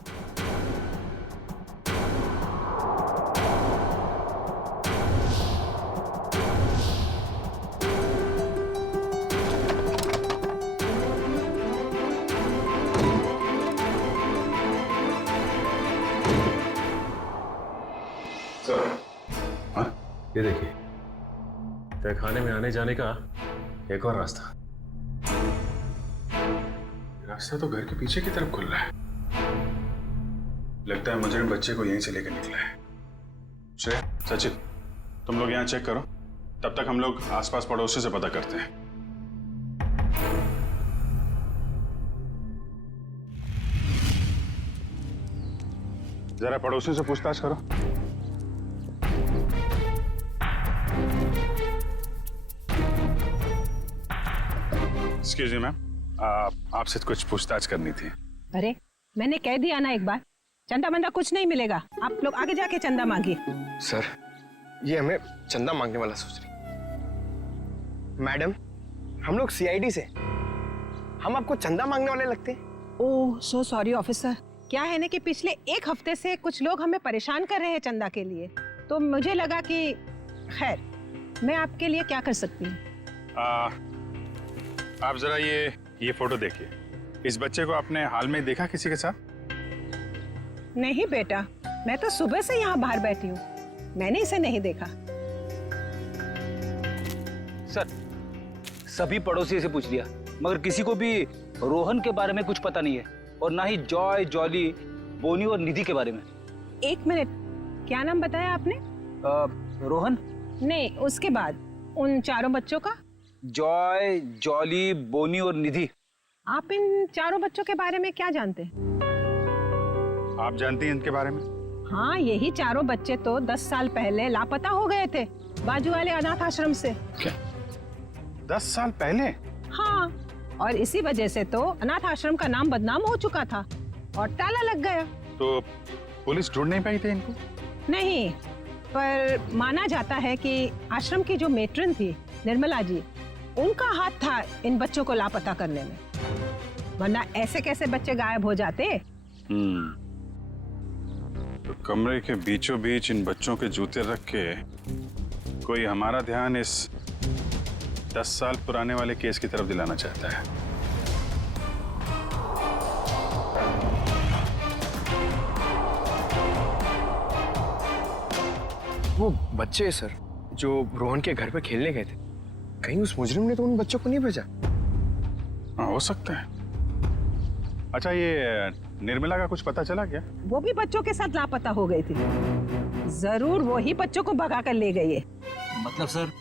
ये देखिए, तहखाने में आने जाने का एक और रास्ता। रास्ता तो घर के पीछे की तरफ खुल रहा है। लगता है मुजरिम बच्चे को यहीं से लेकर निकला है। श्रेया, सचिन, तुम लोग यहाँ चेक करो, तब तक हम लोग आसपास पड़ोसी से पता करते हैं। जरा पड़ोसी से पूछताछ करो। एक्सक्यूज मी मैम, आपसे कुछ पूछताछ करनी थी। अरे मैंने कह दिया ना एक बार, चंदा मंदा कुछ नहीं मिलेगा। आप लोग आगे जाके चंदा मांगिए। सर, ये हमें चंदा मांगने वाला सोच रही। मैडम, हम लोग सीआईडी से, हम आपको चंदा मांगने वाले लगते हैं। ओह सो सॉरी ऑफिसर। क्या है ना कि पिछले 1 हफ्ते से कुछ लोग हमें परेशान कर रहे हैं चंदा के लिए, तो मुझे लगा कि खैर, मैं आपके लिए क्या कर सकती हूँ? आप जरा ये फोटो देखिए। इस बच्चे को आपने हाल में देखा किसी के साथ? नहीं बेटा, मैं तो सुबह से यहाँ बाहर बैठी हूँ, मैंने इसे नहीं देखा। सर, सभी पड़ोसी से पूछ लिया, मगर किसी को भी रोहन के बारे में कुछ पता नहीं है, और ना ही जॉय, जॉली, बोनी और निधि के बारे में। एक मिनट, क्या नाम बताया आपने? रोहन? नहीं, उसके बाद उन चारों बच्चों का? जॉय, जॉली, बोनी और निधि। आप इन चारों बच्चों के बारे में क्या जानते हैं? आप जानती हैं इनके बारे में? हाँ, यही चारों बच्चे तो 10 साल पहले लापता हो गए थे बाजू वाले अनाथ आश्रम से। क्या? 10 साल पहले? हाँ, और इसी वजह से तो अनाथ आश्रम का नाम बदनाम हो चुका था और ताला लग गया। तो पुलिस ढूंढ नहीं पाई थी इनको? नहीं, पर माना जाता है कि आश्रम की जो मेट्रन थी निर्मला जी, उनका हाथ था इन बच्चों को लापता करने में, वरना ऐसे कैसे बच्चे गायब हो जाते। तो कमरे के बीचों बीच इन बच्चों के जूते रख के कोई हमारा ध्यान इस 10 साल पुराने वाले केस की तरफ दिलाना चाहता है। वो बच्चे सर जो रोहन के घर पे खेलने गए थे, कहीं उस मुजरिम ने तो उन बच्चों को नहीं भेजा? हाँ, हो सकता है। अच्छा, ये निर्मला का कुछ पता चला क्या? वो भी बच्चों के साथ लापता हो गई थी, जरूर वो ही बच्चों को भगा कर ले गई है। मतलब सर,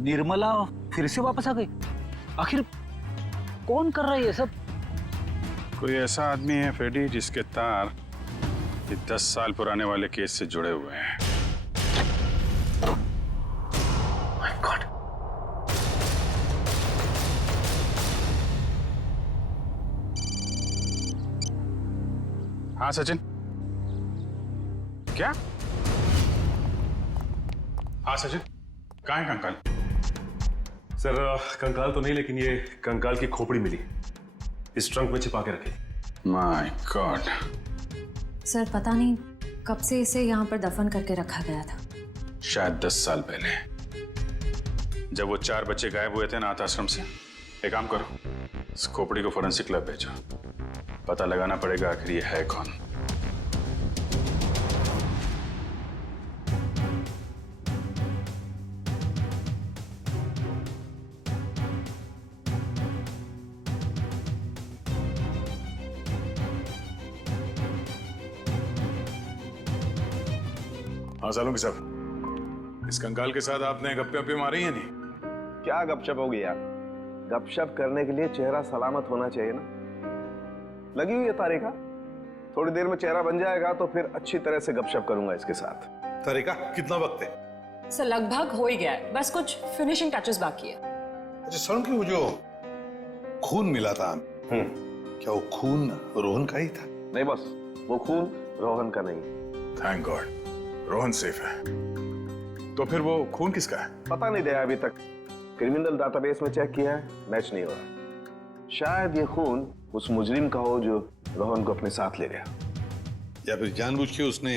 निर्मला फिर से वापस आ गई? आखिर कौन कर रहा है ये सब? कोई ऐसा आदमी है फ्रेडी जिसके तार ये 10 साल पुराने वाले केस से जुड़े हुए हैं। My God. हाँ सचिन, क्या? हाँ सचिन, कहाँ है कंकाल? सर, कंकाल तो नहीं, लेकिन ये कंकाल की खोपड़ी मिली, इस ट्रंक में छिपा के रखी। My God. सर, पता नहीं कब से इसे यहाँ पर दफन करके रखा गया था। शायद 10 साल पहले, जब वो 4 बच्चे गायब हुए थे अनाथ आश्रम से। एक काम करो, इस खोपड़ी को फोरेंसिक लैब भेजो, पता लगाना पड़ेगा आखिर ये है कौन। हाँ सालों के साहब, इस कंकाल के साथ आपने गप्पे मारी है नहीं? क्या गपशप होगी यार, गपशप करने के लिए चेहरा सलामत होना चाहिए ना। लगी हुई है तारिका, थोड़ी देर में चेहरा बन जाएगा तो फिर अच्छी तरह से गपशप करूंगा इसके साथ। तारिका, कितना वक्त है? सर, लगभग हो ही गया है, बस कुछ फिनिशिंग टचेस बाकी है। अच्छा सर, की वो जो खून मिला था, क्या वो खून रोहन का ही था? नहीं, बस वो खून रोहन का नहीं। थैंक गॉड, रोहन सेफ है। तो फिर वो खून किसका है? पता नहीं दया, अभी तक क्रिमिनल डाटाबेस में चेक किया है, मैच नहीं हो रहा। शायद ये खून उस मुजरिम का हो जो रोहन को अपने साथ ले गया, या फिर जानबूझ के उसने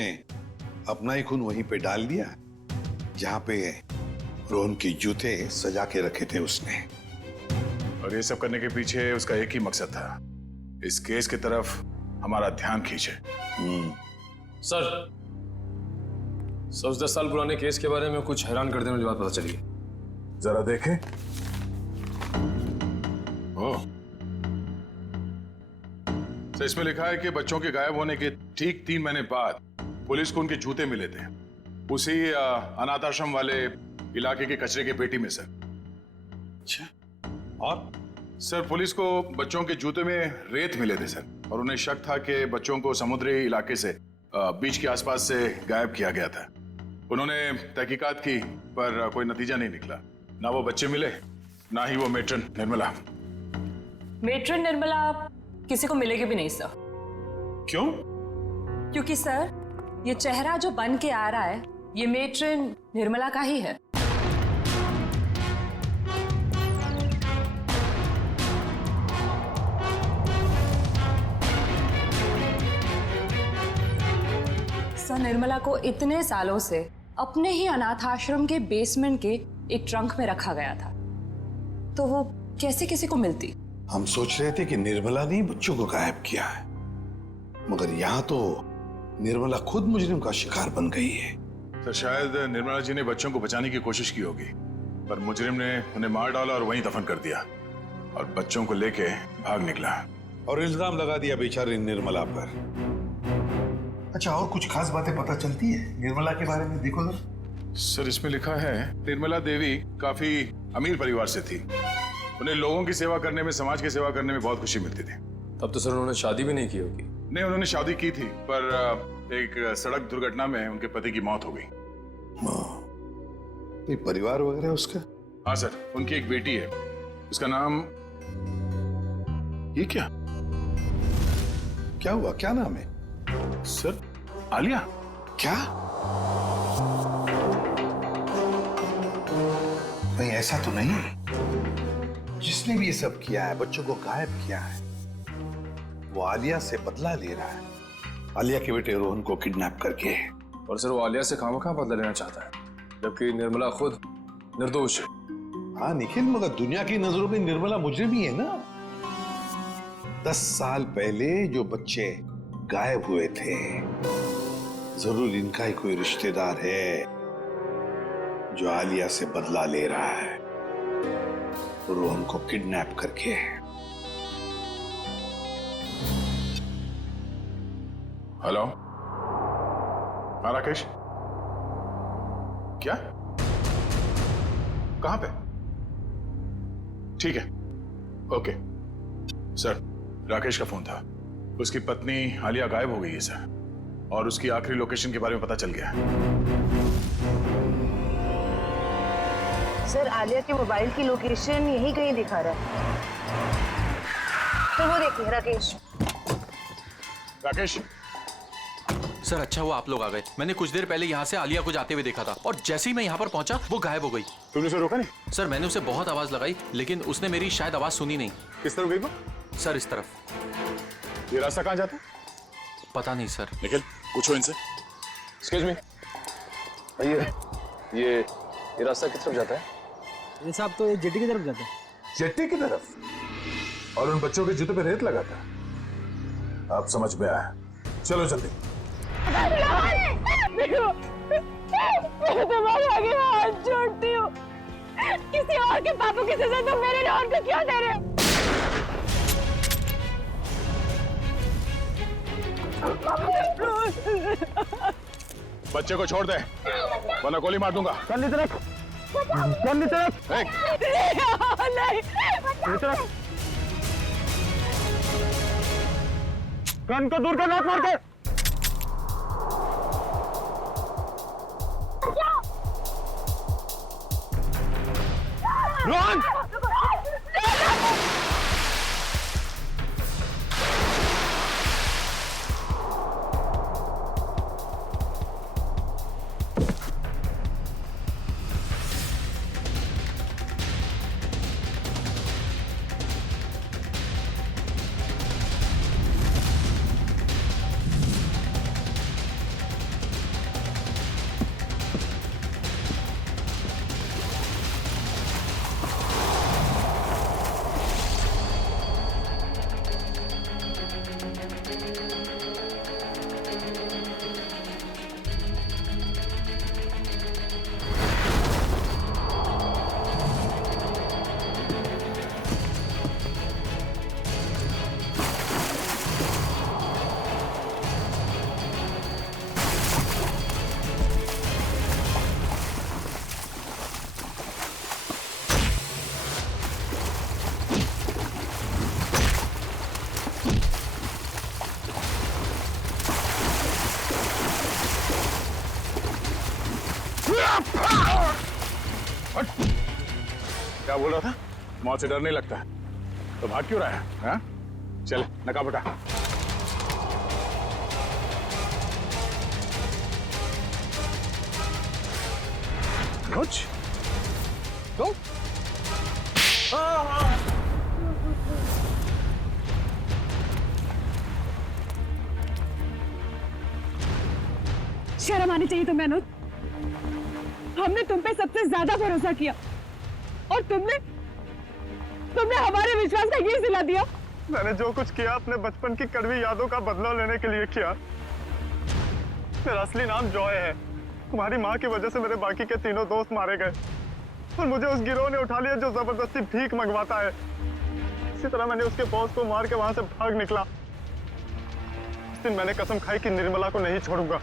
अपना ही खून वहीं पे डाल दिया जहां पे रोहन के जूते सजा के रखे थे उसने। और ये सब करने के पीछे उसका एक ही मकसद था, इस केस की तरफ हमारा ध्यान खींचे। सर, 10 साल पुराने केस के बारे में कुछ हैरान कर देने वाली बात पता चली है। जरा देखें। ओह, तो इसमें लिखा है कि बच्चों के गायब होने के ठीक 3 महीने बाद पुलिस को उनके जूते मिले थे, उसी अनाथ आश्रम वाले इलाके के कचरे के पेटी में सर। अच्छा, और सर, पुलिस को बच्चों के जूते में रेत मिले थे सर, और उन्हें शक था कि बच्चों को समुद्री इलाके से बीच के आसपास से गायब किया गया था। उन्होंने तहकीकात की पर कोई नतीजा नहीं निकला, ना वो बच्चे मिले ना ही वो मेट्रन निर्मला। मेट्रन निर्मला किसी को मिलेगी भी नहीं सर। क्यों? क्योंकि सर, ये चेहरा जो बन के आ रहा है, ये मेट्रन निर्मला का ही है। सर, निर्मला को इतने सालों से अपने ही अनाथ आश्रम के बेसमेंट के एक ट्रंक में रखा गया था, तो वो कैसे किसी को मिलती? हम सोच रहे थे कि निर्मला ने बच्चों को गायब किया है, मगर यहाँ तो निर्मला खुद मुजरिम का शिकार बन गई है। तो शायद निर्मला जी ने बच्चों को बचाने की कोशिश की होगी, पर मुजरिम ने उन्हें मार डाला और वहीं दफन कर दिया और बच्चों को लेके भाग निकला और इल्जाम लगा दिया बेचारी निर्मला पर। अच्छा, और कुछ खास बातें पता चलती है निर्मला के बारे में? देखो जरा। सर, इसमें लिखा है निर्मला देवी काफी अमीर परिवार से थी। उन्हें लोगों की सेवा करने में, समाज की सेवा करने में बहुत खुशी मिलती थी। तब तो सर उन्होंने शादी भी नहीं की होगी। नहीं, उन्होंने शादी की थी, पर एक सड़क दुर्घटना में उनके पति की मौत हो गई। कोई परिवार वगैरह उसका? हाँ सर, उनकी एक बेटी है, उसका नाम, ये क्या क्या हुआ, क्या नाम है? सर, आलिया। क्या? नहीं, ऐसा तो नहीं। जिसने भी ये सब किया है, बच्चों को गायब किया है, वो आलिया से बदला ले रहा है। आलिया के बेटे रोहन को किडनैप करके। और सर, वो आलिया से खामखा बदला लेना चाहता है, जबकि निर्मला खुद निर्दोष है। हाँ निखिल, मगर दुनिया की नजरों में निर्मला मुजरिम ही है ना। 10 साल पहले जो बच्चे गायब हुए थे, जरूर इनका ही कोई रिश्तेदार है जो आलिया से बदला ले रहा है, रोहन को किडनैप करके। हेलो, हाँ राकेश, क्या, कहां पे? ठीक है, ओके सर। राकेश का फोन था, उसकी पत्नी आलिया गायब हो गई है सर, और उसकी आखिरी लोकेशन के बारे में पता चल गया है। सर, आलिया के मोबाइल की लोकेशन यही कहीं दिखा रहा है। तो वो देखिए राकेश। राकेश सर, अच्छा हुआ आप लोग आ गए। मैंने कुछ देर पहले यहाँ से आलिया को जाते हुए देखा था, और जैसे ही मैं यहाँ पर पहुंचा वो गायब हो गई। तुमने उसे रोका नहीं? सर, मैंने उसे बहुत आवाज लगाई, लेकिन उसने मेरी शायद आवाज सुनी नहीं। किस तरफ गई वो? सर, इस तरफ। ये रास्ता कहाँ जाता है? पता नहीं सर। निखिल, पूछो इनसे। एक्सक्यूज मी, ये रास्ता किस तरफ जाता है? ये साहब तो ये जेटी की तरफ जाता है। जेटी की तरफ? और उन बच्चों के जूते पे रेत लगा था। अब समझ में आया, चलो जल्दी। मैं तुम्हारे आगे हाथ जोड़ती हूँ, किसी और के पापों की सजा तुम मेरे रोहन को क्यों दे रहे हो? बच्चे को छोड़ दे, वरना गोली मार दूंगा। कन्नी तरफ, कन्नी तरफ। नहीं, कन को दूर कर, हाथ मार के। रोहन! क्या बोल रहा था? मौत से डर नहीं लगता, तो भाग क्यों रहा है? हाँ? चल, नकाब उठा। कुछ तो शर्म आनी चाहिए तुम्हें अनुज। हमने तुम पे सबसे ज्यादा भरोसा किया और तुमने हमारे विश्वास का ये सिला दिया। मैंने जो कुछ किया अपने बचपन की कड़वी यादों का बदला लेने के लिए किया। मेरा असली नाम जॉय है। तुम्हारी माँ की वजह से मेरे बाकी के तीनों दोस्त मारे गए और मुझे उस गिरोह ने उठा लिया जो जबरदस्ती भीख मंगवाता है। इसी तरह मैंने उसके बॉस को मार के वहां से भाग निकला। उस दिन मैंने कसम खाई कि निर्मला को नहीं छोड़ूंगा।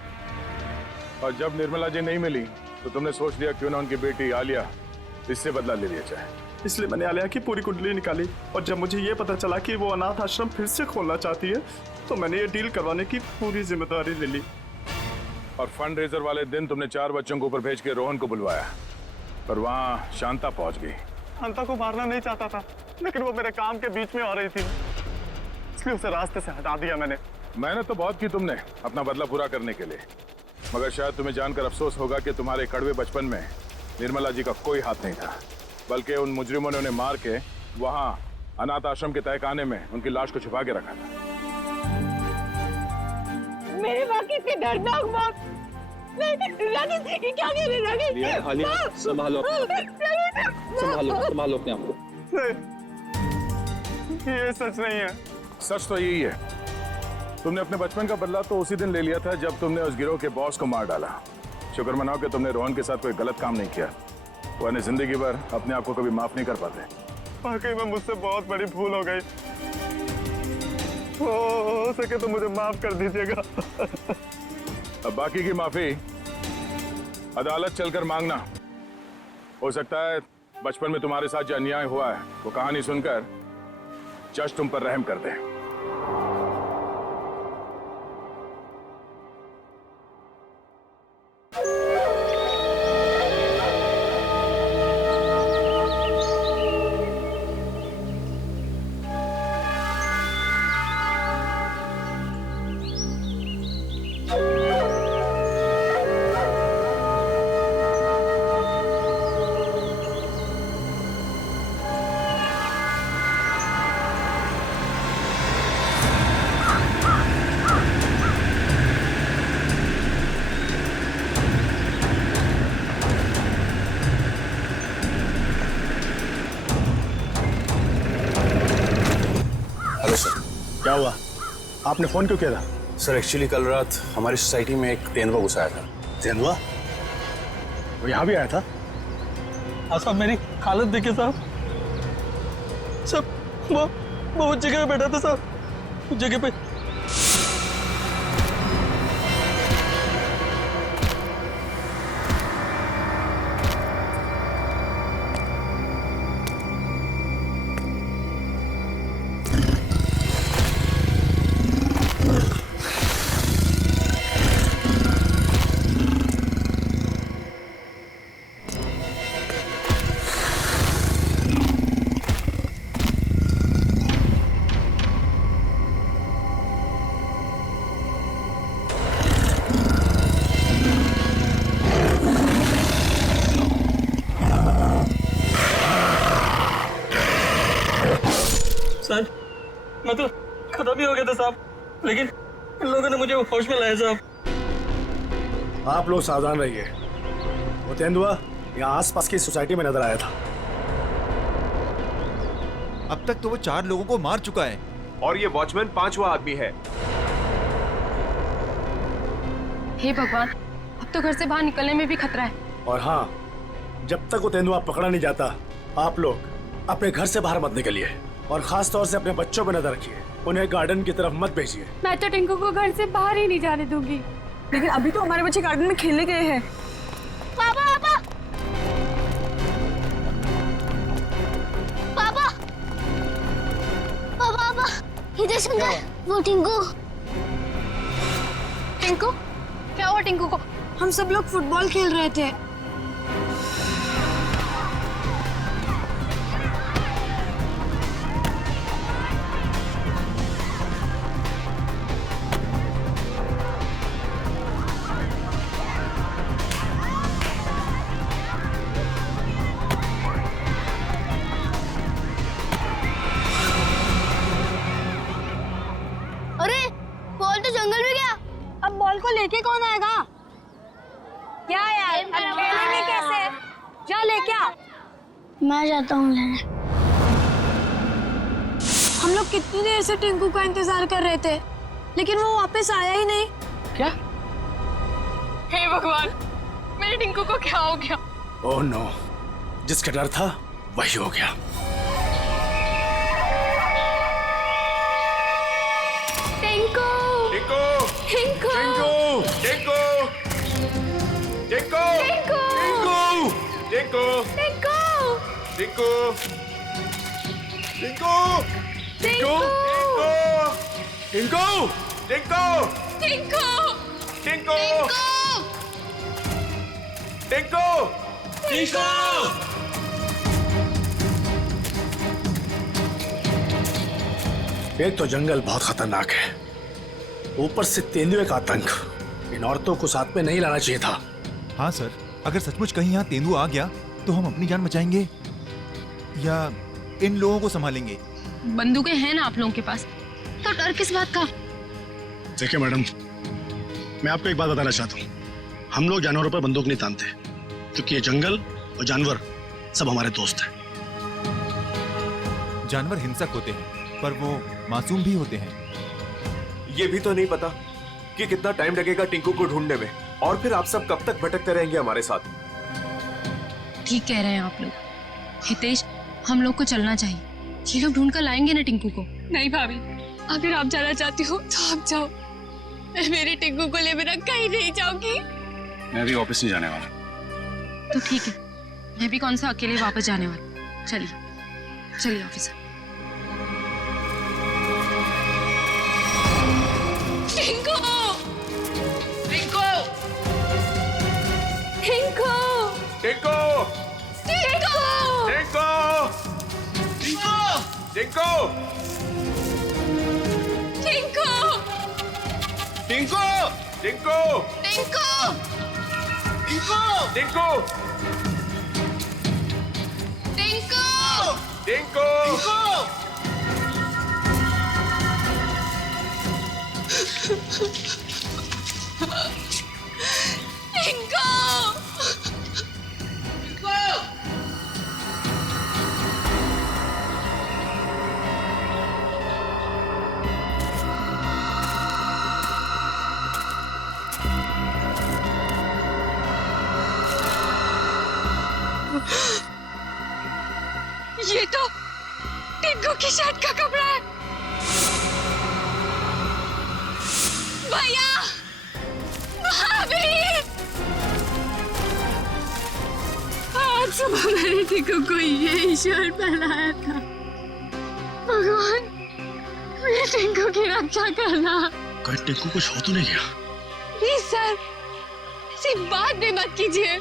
और जब निर्मला जी नहीं मिली तो तुमने सोच लिया क्यों ना उनकी बेटी आलिया इससे बदला ले लिया जाए। इसलिए मैंने आलिया की पूरी कुंडली निकाली और जब मुझे ये पता चला कि वो अनाथ आश्रम फिर से खोलना चाहती है तो मैंने ये डील करवाने की पूरी जिम्मेदारी ले ली। और फंड रेजर वाले दिन तुमने 4 बच्चों को ऊपर भेज के रोहन को बुलवाया, पर वहां शांता पहुंच गई। शांता को मारना नहीं चाहता था, लेकिन वो मेरे काम के बीच में आ रही थी, इसलिए उसे रास्ते से हटा दिया मैंने। मेहनत तो बहुत की तुमने अपना बदला पूरा करने के लिए, मगर शायद तुम्हें जानकर अफसोस होगा कि तुम्हारे कड़वे बचपन में निर्मला जी का कोई हाथ नहीं था, बल्कि उन मुजरिमों ने उन्हें मार के वहां अनाथ आश्रम के तहखाने में उनकी लाश को छुपा के रखा था। मेरी माँ की इतनी दर्दनाक मौत। क्या संभालो अपने आप को। ये सच नहीं है। सच तो यही है, तुमने अपने बचपन का बदला तो उसी दिन ले लिया था जब तुमने उस गिरोह के बॉस को मार डाला। शुक्र मनाओ कि तुमने रोहन के साथ कोई गलत काम नहीं किया, वरना जिंदगी भर अपने आप को कभी माफ नहीं कर पाते। वाकई में मुझसे बहुत बड़ी भूल हो गई। हो सके तो मुझे माफ कर दीजिएगा। अब बाकी की माफी अदालत चलकर मांगना। हो सकता है बचपन में तुम्हारे साथ जो अन्याय हुआ है वो कहानी सुनकर जज तुम पर रहम कर दे। क्या हुआ? आपने फोन क्यों किया था? सर एक्चुअली कल रात हमारी सोसाइटी में एक तेंदुआ घुस आया था। तेंदुआ? वो यहाँ भी आया था? साहब मेरी हालत देखिए साहब। वो उस जगह पे बैठा था साहब, उस जगह पे। सर मैं तो खत्म ही हो गया था साहब, लेकिन इन लोगों ने मुझे होश में लाया साहब। आप लोग सावधान रहिए। वो तेंदुआ यहाँ आसपास की सोसाइटी में नजर आया था। अब तक तो वो 4 लोगों को मार चुका है और ये वॉचमैन 5वां आदमी है। हे भगवान, अब तो घर से बाहर निकलने में भी खतरा है। और हाँ, जब तक वो तेंदुआ पकड़ा नहीं जाता आप लोग अपने घर से बाहर मत निकलिए और खास तौर से अपने बच्चों पर नजर रखिए। उन्हें गार्डन की तरफ मत भेजिए। मैं तो टिंकू को घर से बाहर ही नहीं जाने दूंगी। लेकिन अभी तो हमारे बच्चे गार्डन में खेलने गए हैं। पापा पापा पापा पापा पापा इधर सुन, वो टिंकू। टिंकू? क्या हुआ टिंकू को? हम सब लोग फुटबॉल खेल रहे थे। अब बॉल को लेके कौन आएगा? क्या यार, अब खेलेंगे कैसे? लेके आ। मैं जाता हूँ लेने। हम लोग कितनी देर से टिंकू का इंतजार कर रहे थे, लेकिन वो वापस आया ही नहीं। क्या? हे भगवान, मेरे टिंकू को क्या हो गया? ओह नो, जिसका डर था वही हो गया। टिंकू, टिंकू, टिंकू, टिंकू, टिंकू, टिंकू, टिंकू, टिंकू, टिंकू, टिंकू, टिंकू, टिंकू, टिंकू, टिंकू, टिंकू, टिंकू। एक तो जंगल बहुत खतरनाक है, ऊपर से तेंदुए का आतंक। इन औरतों को साथ में नहीं लाना चाहिए था। हाँ सर, अगर सचमुच कहीं यहाँ तेंदुआ आ गया तो हम अपनी जान बचाएंगे या इन लोगों को संभालेंगे? बंदूकें हैं ना आप लोगों के पास, तो डर किस बात का? देखिए मैडम, मैं आपको एक बात बताना चाहता हूँ। हम लोग जानवरों पर बंदूक नहीं तानते, क्योंकि ये जंगल और जानवर सब हमारे दोस्त हैं। जानवर हिंसक होते हैं, पर वो मासूम भी होते हैं। ये भी तो नहीं पता कि कितना टाइम लगेगा टिंकू को ढूंढने में, और फिर आप सब कब तक भटकते रहेंगे हमारे साथ। ठीक कह रहे हैं आप लोग। हितेश, हम लोग को चलना चाहिए। ये लोग ढूंढ कर लाएंगे ना टिंकू को। नहीं भाभी, अगर आप जाना चाहती हो तो आप जाओ। मैं मेरे टिंकू को ले बिना कहीं नहीं जाऊंगी। मैं भी ऑफिस नहीं जाने वाला। तो ठीक है, मैं भी कौन सा अकेले वापस जाने वाली। चलिए चलिए ऑफिसर। टिंकू, टिंकू, टिंकू, टिंकू, टिंकू, टिंकू, टिंकू, टिंकू, टिंकू, टिंकू, टिंकू, टिंकू, टिंकू, टिंकू, टिंकू, ये तो टिंकू की शर्ट का कपड़ा है। भैया, भाभी, आज सुबह मैंने टिंकू को ये शर्ट पहनाया था। भगवान, मेरे टिंकू की रक्षा करना। कहीं टिंकू कुछ हो तो नहीं गया? प्लीज सर, ऐसी बात भी मत कीजिए।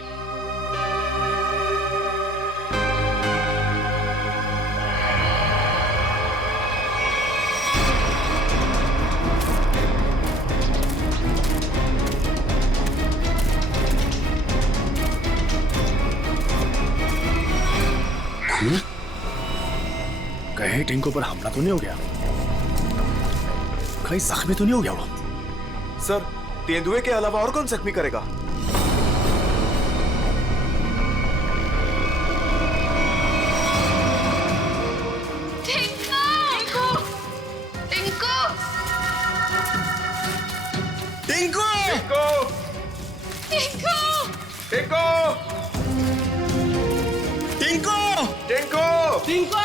कहीं टिंकू पर हमला तो नहीं हो गया? कहीं जख्मी तो नहीं हो गया वो? सर, तेंदुए के अलावा और कौन जख्मी करेगा? टिंकू, टिंकू, टिंकू, टिंकू, टिंकू, टिंकू, टिंकू,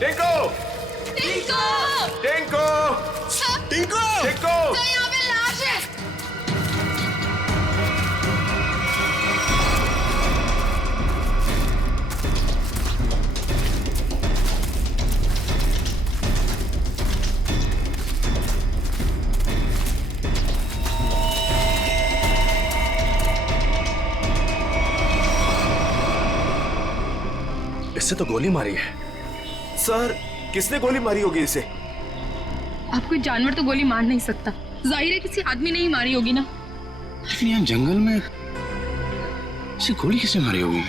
टिंकू, टिंकू, टिंकू, टिंकू, टिंकू, सर यहाँ पे लाश है। इससे तो गोली मारी है। सर, किसने गोली मारी होगी इसे? आप कोई जानवर तो गोली मार नहीं सकता, जाहिर है किसी आदमी ने ही मारी होगी ना। लेकिन यहाँ जंगल में इसे गोली किसने मारी होगी?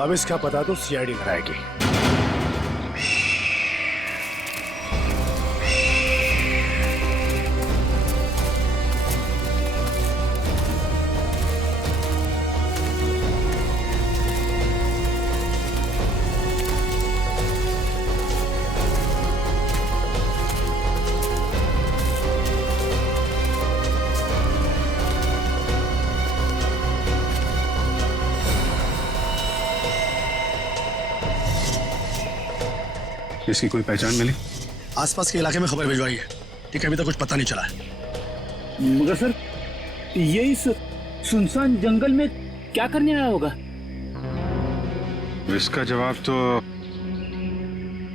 अब इसका पता तो सीआईडी लगाएगी। इसकी कोई पहचान मिली? आसपास के इलाके में खबर भिजवाई है, ठीक है, अभी तक कुछ पता नहीं चला है। मगर सर ये इस सुनसान जंगल में क्या करने आया होगा? इसका जवाब तो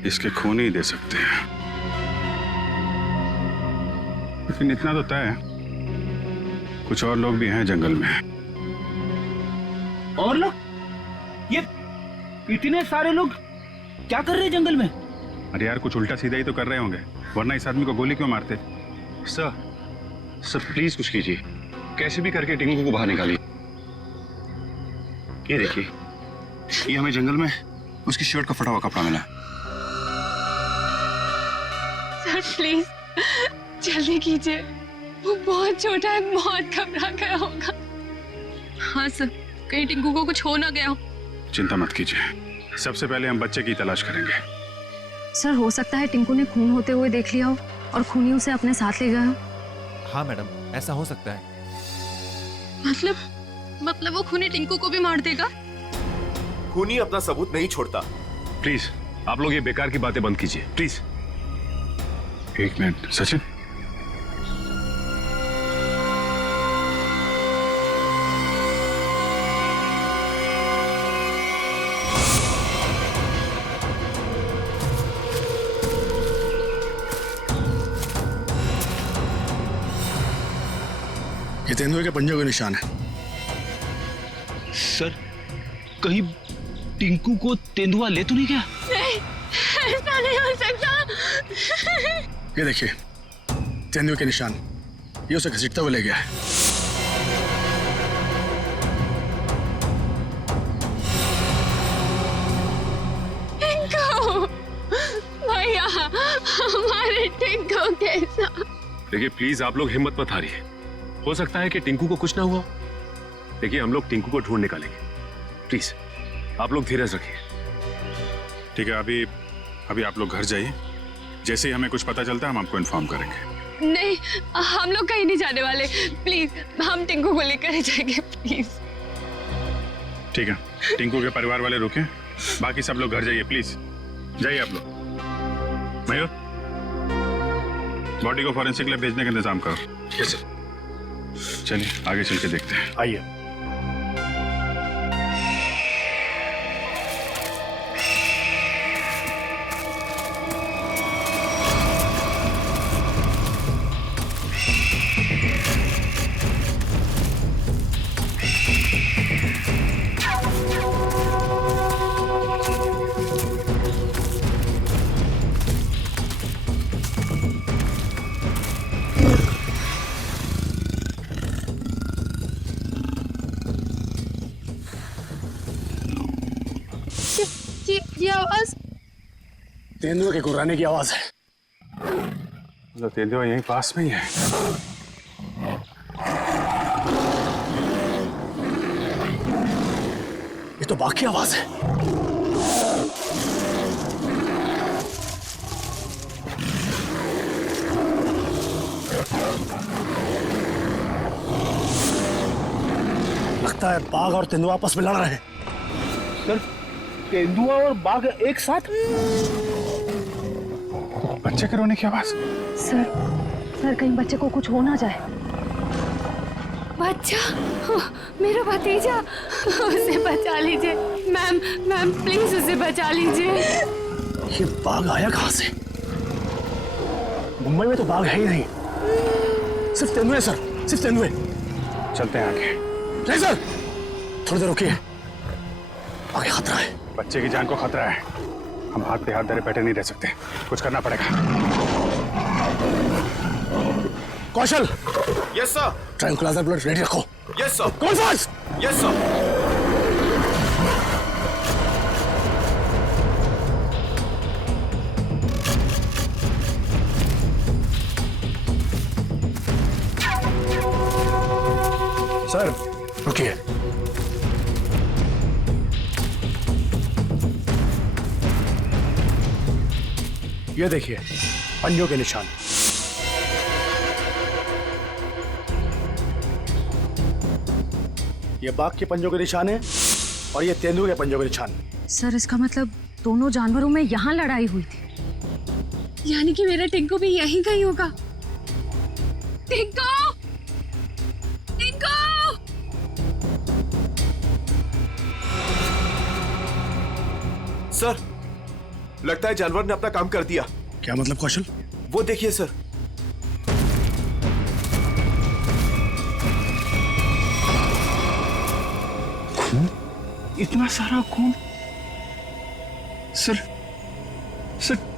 इसके खून ही दे सकते हैं। लेकिन इतना तो तय है, कुछ और लोग भी हैं जंगल में। और लोग? ये इतने सारे लोग क्या कर रहे हैं जंगल में? अरे यार, कुछ उल्टा सीधा ही तो कर रहे होंगे, वरना इस आदमी को गोली क्यों मारते? सर प्लीज कुछ कीजिए, कैसे भी करके टिंकू को बाहर निकालिए। ये देखिए, ये हमें जंगल में उसकी शर्ट का फटा हुआ कपड़ा मिला। सर प्लीज जल्दी कीजिए, वो बहुत छोटा है, बहुत घबरा गया होगा। हाँ सर, कहीं टिंकू को कुछ हो ना गया हो। चिंता मत कीजिए, सबसे पहले हम बच्चे की तलाश करेंगे। सर हो सकता है टिंकू ने खून होते हुए देख लिया हो और खूनी उसे अपने साथ ले गया हो। हाँ मैडम, ऐसा हो सकता है। मतलब वो खूनी टिंकू को भी मार देगा? खूनी अपना सबूत नहीं छोड़ता। प्लीज आप लोग ये बेकार की बातें बंद कीजिए, प्लीज। एक मिनट सचिन, ये तेंदुए के पंजों के निशान है। सर कहीं टिंकू को तेंदुआ ले तो नहीं गया? नहीं, ऐसा नहीं हो सकता। ये देखिए तेंदुए के निशान, ये उसे घसीटता हुआ ले गया है। टिंकू भैया, हमारे टिंकू कैसा? देखिए प्लीज आप लोग हिम्मत मत हारिए, हो सकता है कि टिंकू को कुछ ना हुआ। देखिए हम लोग टिंकू को ढूंढ निकालेंगे, प्लीज आप लोग धीरज रखिए। ठीक है, अभी आप लोग घर जाइए, जैसे ही हमें कुछ पता चलता है हम आपको इन्फॉर्म करेंगे। नहीं, हम लोग कहीं नहीं जाने वाले, प्लीज हम टिंकू को लेकर जाएंगे, प्लीज। ठीक है, टिंकू के परिवार वाले रुके, बाकी सब लोग घर जाइए, प्लीज जाइए आप लोग। मयूर, बॉडी को फॉरेंसिक लैब भेजने का इंतजाम करो। Yes sir. चलिए आगे चल के देखते हैं। आइए। ये आवाज तेंदुए के गुर्राने की आवाज है। तो तेंदुआ यहीं पास में ही है। ये तो बाघ की आवाज है। लगता है बाघ और तेंदुआ आपस में लड़ रहे हैं। सर तेंदुआ और बाघ एक साथ? बच्चे के रोने की आवाज। सर कहीं बच्चे को कुछ हो ना जाए। बच्चा, मेरा भतीजा, उसे बचा लीजिए मैम प्लीज उसे बचा लीजिए। ये बाघ आया कहां से? मुंबई में तो बाघ है ही नहीं, सिर्फ तेंदुए सर, सिर्फ तेंदुए। चलते हैं आगे। नहीं सर, थोड़ी देर रुकिए, आगे खतरा है। बच्चे की जान को खतरा है, हम हाथ पे हाथ धरे बैठे नहीं रह सकते, कुछ करना पड़ेगा। Kaushal. Yes sir. Tranquilliser bullet ready रखो। Yes sir. कौन फास्ट? Yes sir. सर रुकिए। ये देखिए पंजों के निशान। ये बाघ के पंजों के निशान है और ये तेंदुए के पंजों के निशान। सर इसका मतलब दोनों जानवरों में यहाँ लड़ाई हुई थी। यानी कि मेरा टिंकू भी यहीं कहीं होगा। टिंकू! टिंकू! सर, लगता है जानवर ने अपना काम कर दिया। क्या मतलब कौशल? वो देखिए सर। खून? इतना सारा खून? सर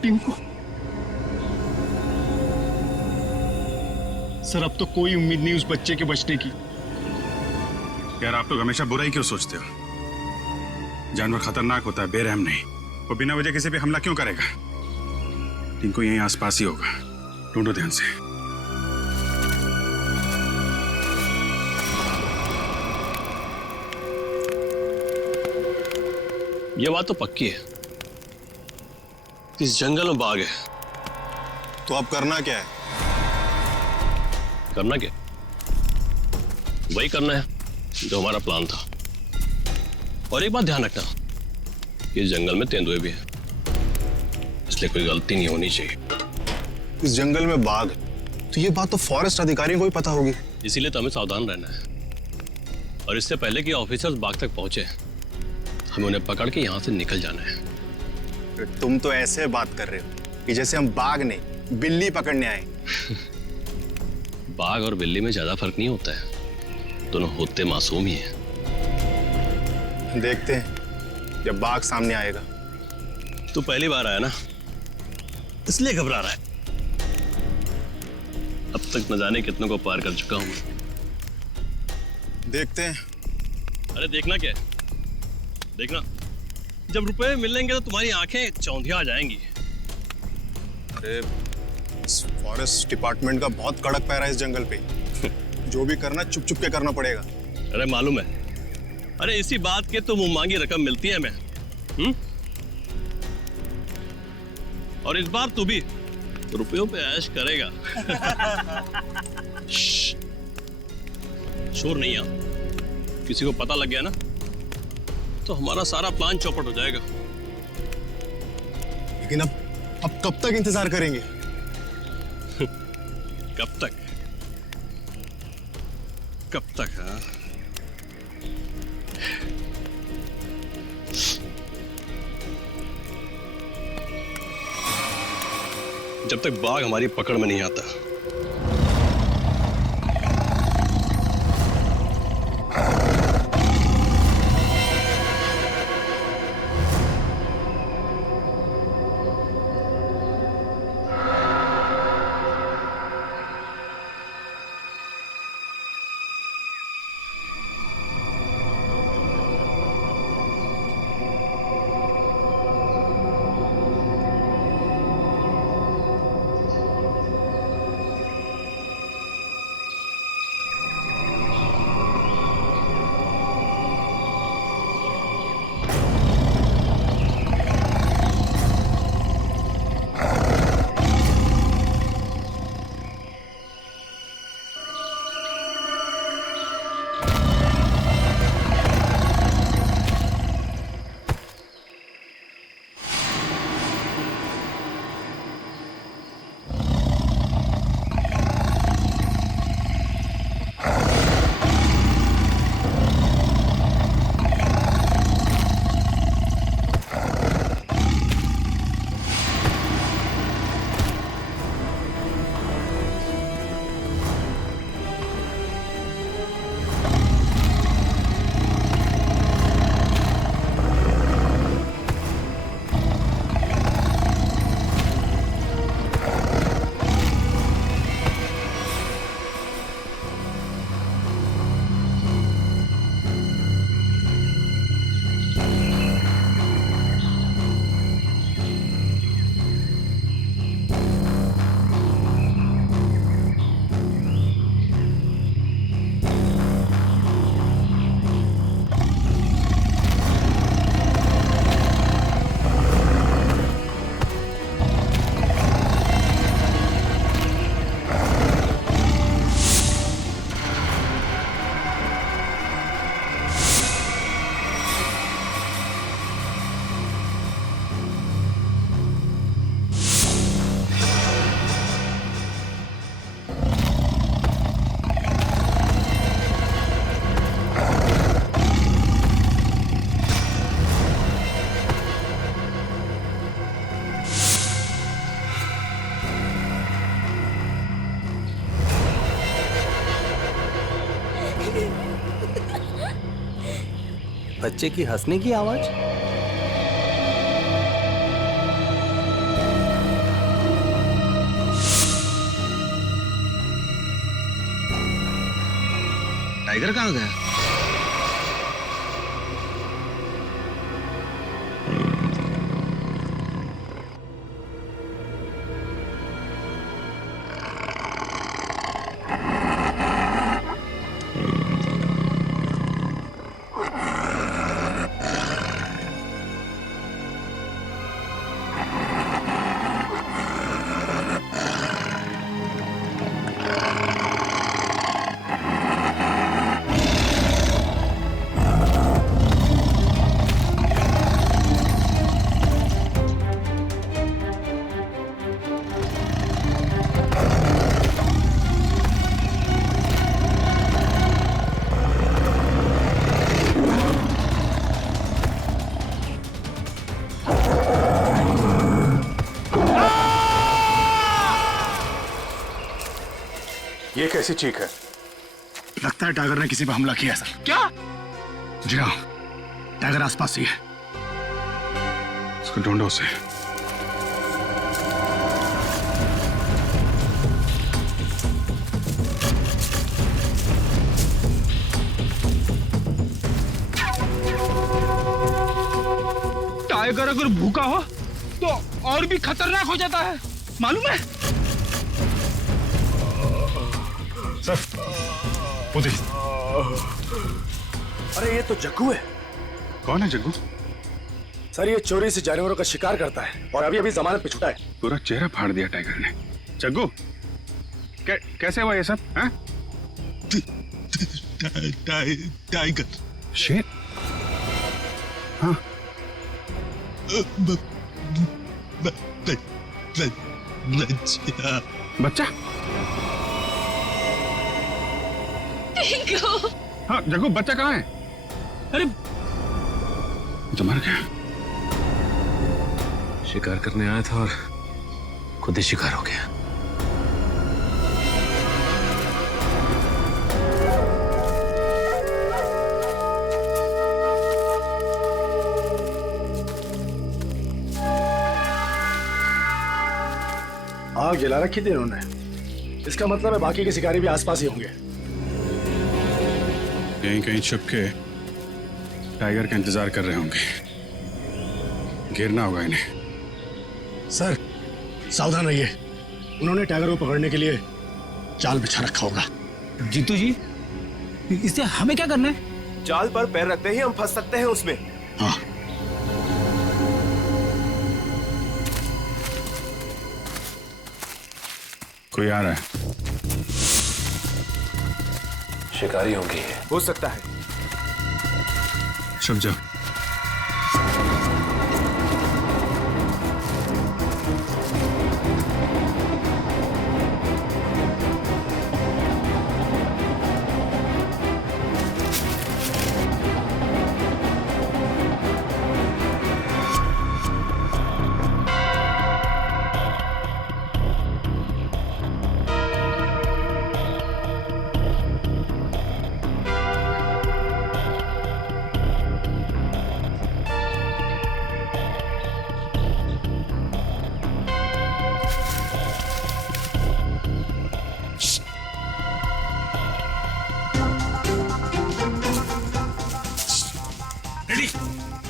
टिंकू। सर अब तो कोई उम्मीद नहीं उस बच्चे के बचने की। यार आप लोग हमेशा बुरा ही क्यों सोचते हो? जानवर खतरनाक होता है, बेरहम नहीं। वो बिना वजह किसी पे हमला क्यों करेगा? टिंकू यहीं आसपास ही होगा, ढूंढो ध्यान से। ये बात तो पक्की है, इस जंगल में बाघ है। तो अब करना क्या है? करना क्या? वही करना है जो हमारा प्लान था। और एक बात ध्यान रखना, इस जंगल में तेंदुए भी हैं, इसलिए कोई गलती नहीं होनी चाहिए। इस जंगल में बाघ, तो ये बात तो फॉरेस्ट अधिकारियों को भी पता होगी। इसीलिए तो हमें सावधान रहना है, और इससे पहले कि ऑफिसर्स बाघ तक पहुंचे, हमें उन्हें पकड़ के यहाँ से निकल जाना है। तुम तो ऐसे बात कर रहे हो कि जैसे हम बाघ नहीं बिल्ली पकड़ने आए। बाघ और बिल्ली में ज्यादा फर्क नहीं होता है, दोनों होते मासूम ही हैं। देखते हैं जब बाघ सामने आएगा। तू पहली बार आया ना, इसलिए घबरा रहा है। अब तक न जाने कितनों को पार कर चुका हूं। देखते हैं। अरे देखना क्या है? देखना, जब रुपए मिलेंगे तो तुम्हारी आंखें चौंधिया आ जाएंगी। अरे इस फॉरेस्ट डिपार्टमेंट का बहुत कड़क पैरा है इस जंगल पे। जो भी करना चुप चुप के करना पड़ेगा। अरे मालूम है, अरे इसी बात के तो मुंह मांगी रकम मिलती है हमें। और इस बार तू भी रुपयों पे ऐश करेगा। शोर नहीं आ, किसी को पता लग गया ना तो हमारा सारा प्लान चौपट हो जाएगा। लेकिन अब कब तक इंतजार करेंगे? कब तक? कब तक? हाँ, जब तक बाघ हमारी पकड़ में नहीं आता। बच्चे की हंसने की आवाज। टाइगर कहाँ गया? ये कैसी चीख है? लगता है टाइगर ने किसी पर हमला किया है सर। क्या? जी हाँ, टाइगर आसपास ही है। उसको ढूंढो उसे। टाइगर अगर भूखा हो तो और भी खतरनाक हो जाता है, मालूम है? सर, वो देखिए। अरे ये तो जग्गू है। कौन है जग्गू? सर ये चोरी से जानवरों का शिकार करता है और अभी अभी जमानत पे छूटा है। पूरा चेहरा फाड़ दिया टाइगर ने। जग्गू, कैसे हुआ ये सब? हैं? टाइगर शेर? हाँ। बच्चा? हाँ जग्गू, बच्चा कहाँ है? अरे तो मर गया। शिकार करने आया था और खुद ही शिकार हो गया। आग जला रखी थी इन्होंने। इसका मतलब है बाकी के शिकारी भी आसपास ही होंगे। कहीं कहीं छुप के टाइगर का इंतजार कर रहे होंगे। घेरना होगा इन्हें। सर सावधान रहिए, उन्होंने टाइगर को पकड़ने के लिए जाल बिछा रखा होगा। जीतू जी, इससे हमें क्या करना है? जाल पर पैर रखते ही हम फंस सकते हैं उसमें। हाँ। कोई आ रहा है। शिकारी होंगे। हो सकता है। छुप जाओ।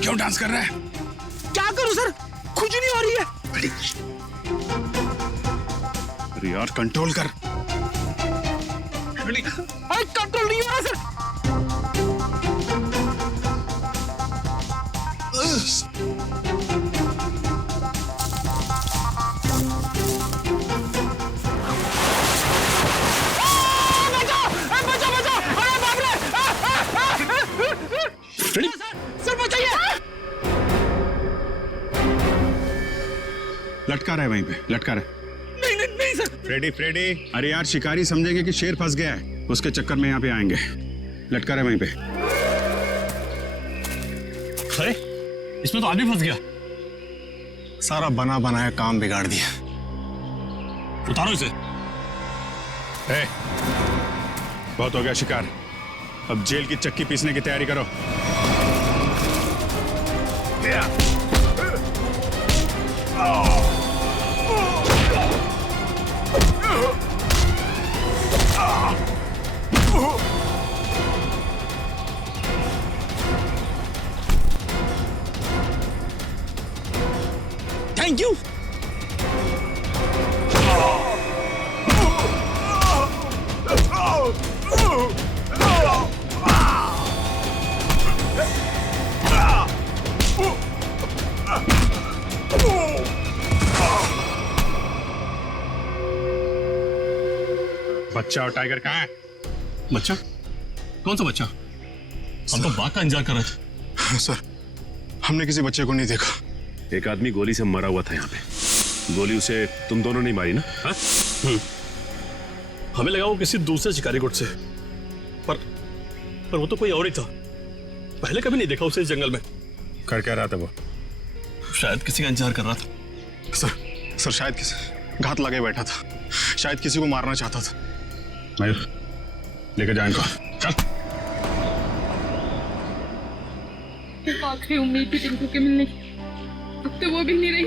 क्यों डांस कर रहा है? क्या करूं सर, खुजली हो रही है। अरे यार कंट्रोल कर। कंट्रोल नहीं हो रहा सर। लटका रहा है वहीं पे, लटका रहा है। नहीं नहीं नहीं सर। फ्रेडी फ्रेडी, अरे यार शिकारी समझेंगे कि शेर फंस गया है, उसके चक्कर में यहाँ पे आएंगे। लटका रहा है वहीं पे। अरे इसमें तो आदमी फंस गया। सारा बना बनाया काम बिगाड़ दिया। उतारो इसे। बहुत हो गया शिकार, अब जेल की चक्की पीसने की तैयारी करो। बच्चा और टाइगर कहाँ है? बच्चा? कौन सा बच्चा? हम तो बाघ का इंतजार कर रहे थे। सर, हमने किसी बच्चे को नहीं देखा। एक आदमी गोली से मरा हुआ था यहाँ पे। गोली उसे तुम दोनों नहीं मारी ना? हाँ? हमें लगा वो किसी दूसरे शिकारी गुट से, पर वो तो कोई और ही था। पहले कभी नहीं देखा उसे इस जंगल में। कर क्या रहा था वो? शायद किसी का इंतजार कर रहा था। सर शायद किसी घात लगे बैठा था, शायद किसी को मारना चाहता था। मयूर, लेकर जाए इनको। चल। आखिरी उम्मीद थी टिंकू के मिलने की, अब तो वो भी नहीं रही।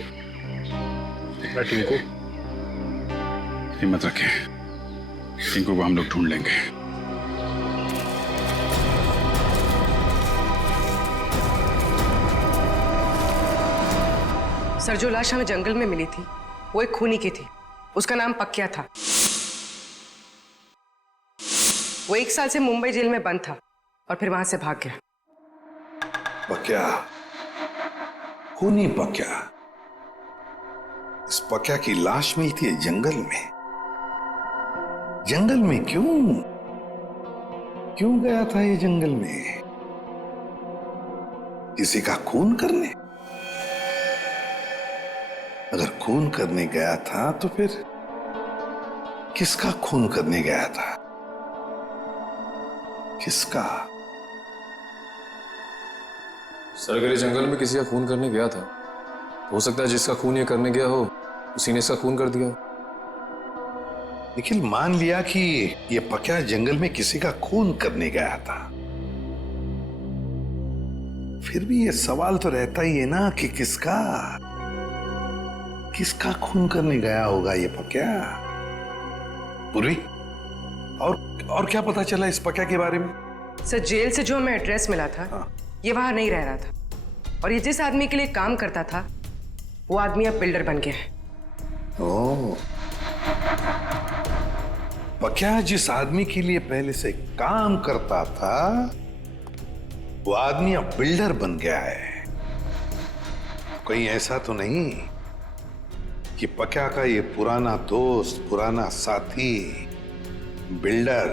टिंकू, हिम्मत रखे, टिंकू को हम लोग ढूंढ लेंगे। सर, जो लाश हमें जंगल में मिली थी वो एक खूनी की थी। उसका नाम पक्या था। वो 1 साल से मुंबई जेल में बंद था और फिर वहां से भाग गया। पक्या, खूनी पक्या। इस पक्या की लाश मिलती है जंगल में। जंगल में क्यों गया था ये जंगल में? किसी का खून करने? अगर खून करने गया था तो फिर किसका खून करने गया था? किसका? सर, अगर ये जंगल में किसी का खून करने गया था, हो सकता है जिसका खून ये करने गया हो उसी ने इसका खून कर दिया। निखिल, मान लिया कि ये पक्या जंगल में किसी का खून करने गया था, फिर भी ये सवाल तो रहता ही है ना कि किसका खून करने गया होगा ये पक्या? पूर्वी, और क्या पता चला इस पक्या के बारे में? सर, जेल से जो हमें एड्रेस मिला था, ये वहां नहीं रह रहा था, और ये जिस आदमी के लिए काम करता था वो आदमी अब बिल्डर बन गया है। ओह, पक्या जिस आदमी के लिए पहले से काम करता था वो आदमी अब बिल्डर बन गया है। कहीं ऐसा तो नहीं कि पक्या का ये पुराना दोस्त, पुराना साथी बिल्डर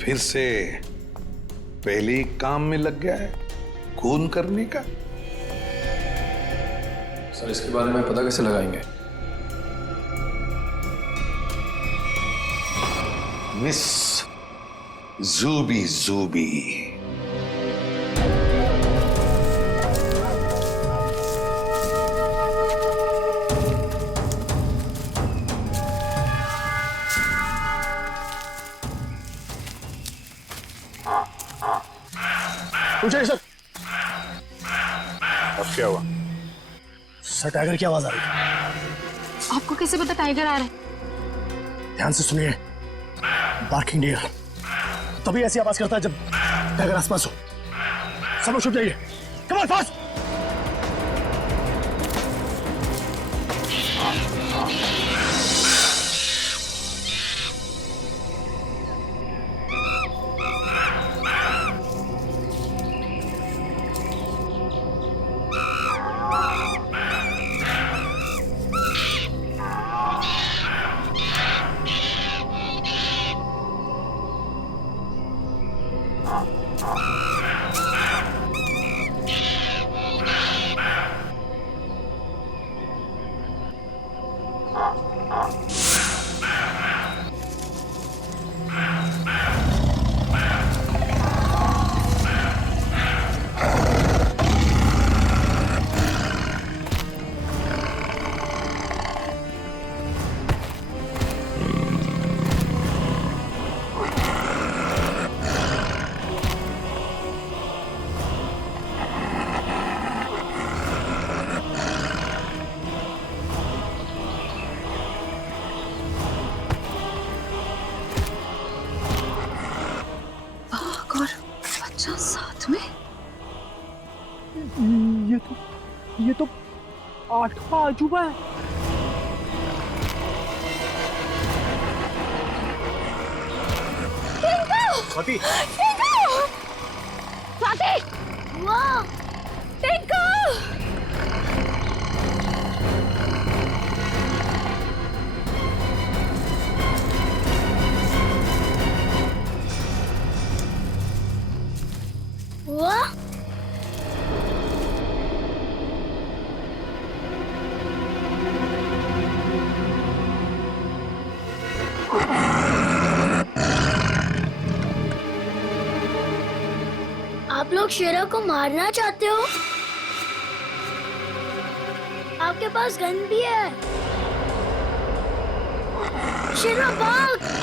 फिर से पहले ही काम में लग गया है खून करने का? सर, इसके बारे में पता कैसे लगाएंगे? मिस ज़ूबी पूछे सर। अब क्या हुआ? सर, टाइगर की आवाज आ रही है। आपको कैसे पता टाइगर आ रहा है? ध्यान से सुनिए। बार्किंग डियर तभी ऐसी आवाज करता है जब टाइगर आसपास हो। सब लोग छुप जाइए। Come on, fast. साथ में? ये तो 8वां अजूबा है। स्वाति! स्वाति! वाह! टिंकू! लोग शेरा को मारना चाहते हो? आपके पास गन भी है। शेरा भाग!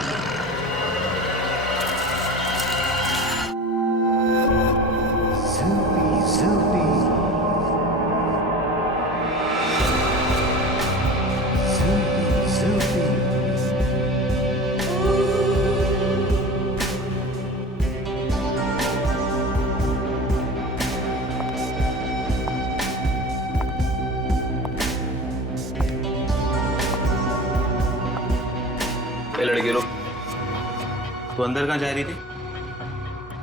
लड़के लोग, तो अंदर कहाँ जा रही थी?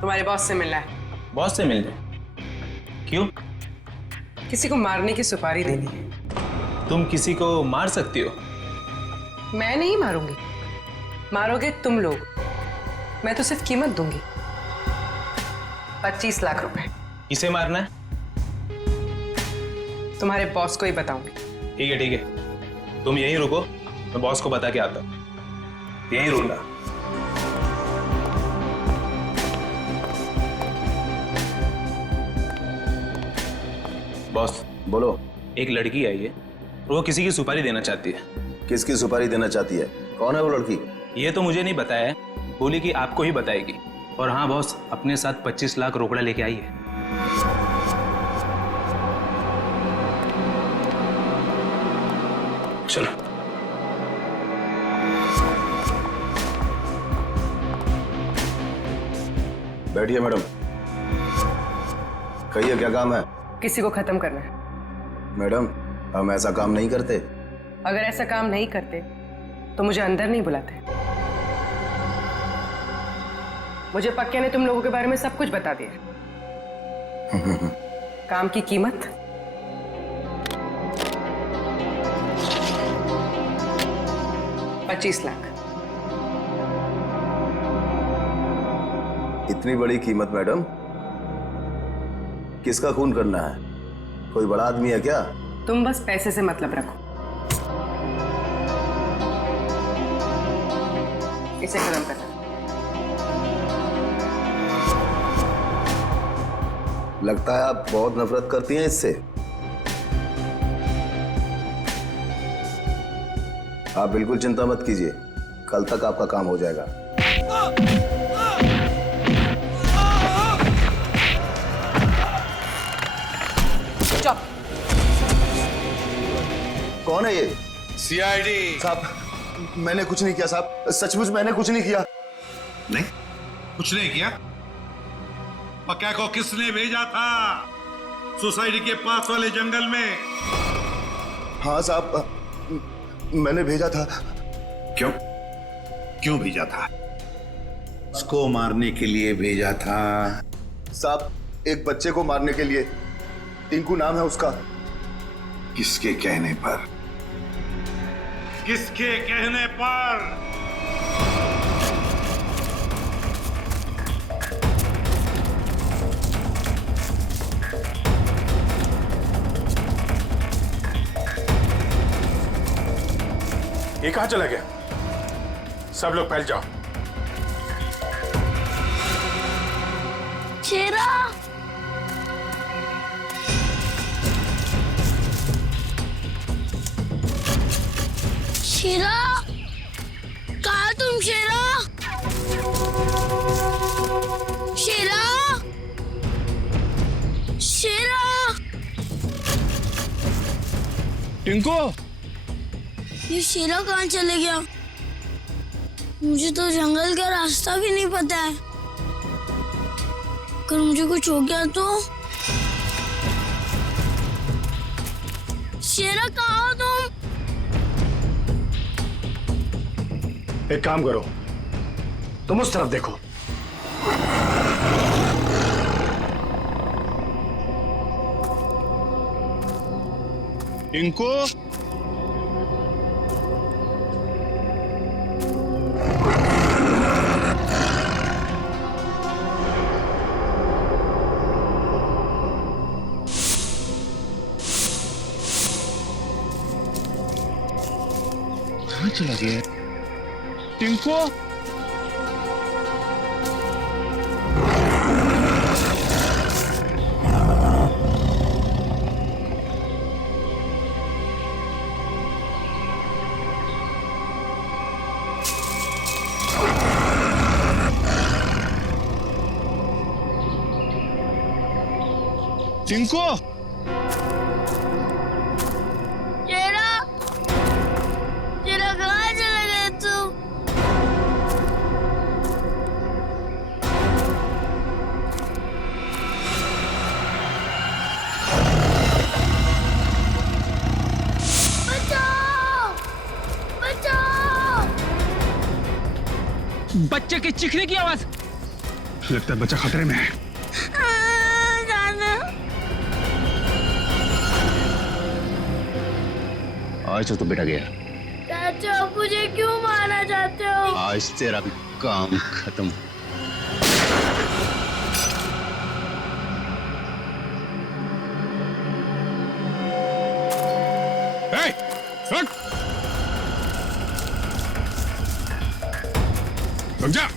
तुम्हारे बॉस से मिलना है। बॉस से मिलने? क्यों? किसी को मारने की सुपारी देनी है। तुम किसी को मार सकती हो? मैं नहीं मारूंगी, मारोगे तुम लोग। मैं तो सिर्फ कीमत दूंगी, 25 लाख रुपए। किसे मारना है? तुम्हारे बॉस को ही बताऊंगी। ठीक है ठीक है, तुम यहीं रुको, मैं बॉस को बता के आता हूँ। यहीं रुकना। बॉस बोलो। एक लड़की आई है, वो किसी की सुपारी देना चाहती है। किसकी सुपारी देना चाहती है? कौन है वो लड़की? ये तो मुझे नहीं बताया है, बोली कि आपको ही बताएगी। और हाँ बॉस, अपने साथ 25 लाख रोकड़ा लेके आई है। चलो। बैठिए मैडम। कहिए क्या काम है? किसी को खत्म करना है। मैडम, हम ऐसा काम नहीं करते। अगर ऐसा काम नहीं करते तो मुझे अंदर नहीं बुलाते। मुझे पक्के ने तुम लोगों के बारे में सब कुछ बता दिया। काम की कीमत 25 लाख। इतनी बड़ी कीमत मैडम? किसका खून करना है? कोई बड़ा आदमी है क्या? तुम बस पैसे से मतलब रखो। इसे खत्म करना। लगता है आप बहुत नफरत करती हैं इससे। आप बिल्कुल चिंता मत कीजिए, कल तक आपका काम हो जाएगा। चुप। कौन है ये? सीआईडी साहब, मैंने कुछ नहीं किया साहब, सचमुच मैंने कुछ नहीं किया। नहीं, कुछ नहीं किया? पक्का को किसने भेजा था सोसाइटी के पास वाले जंगल में? हाँ साहब, मैंने भेजा था। क्यों? क्यों भेजा था? उसको मारने के लिए भेजा था साहब, एक बच्चे को मारने के लिए। टिंकू नाम है उसका। किसके कहने पर? किसके कहने पर? ये कहां चला गया? सब लोग फैल जाओ। शेरा! शेरा! कहाँ तुम शेरा? शेरा! शेरा! टिंकू! ये शेरा कहाँ चले गया? मुझे तो जंगल का रास्ता भी नहीं पता है। अगर मुझे कुछ हो गया तो? शेरा कहाँ हो तुम? एक काम करो, तुम उस तरफ देखो। इनको कहाँ चला गया टिंको? टिंकू शेरा, शेरा कहाँ चले गए तुम? बचाओ! बचाओ! बच्चे के चीखने की आवाज। लगता है बच्चा खतरे में है। आज तो बेटा गया। चाचा, मुझे क्यों मारना चाहते हो? आज तेरा काम खत्म। रुक जा।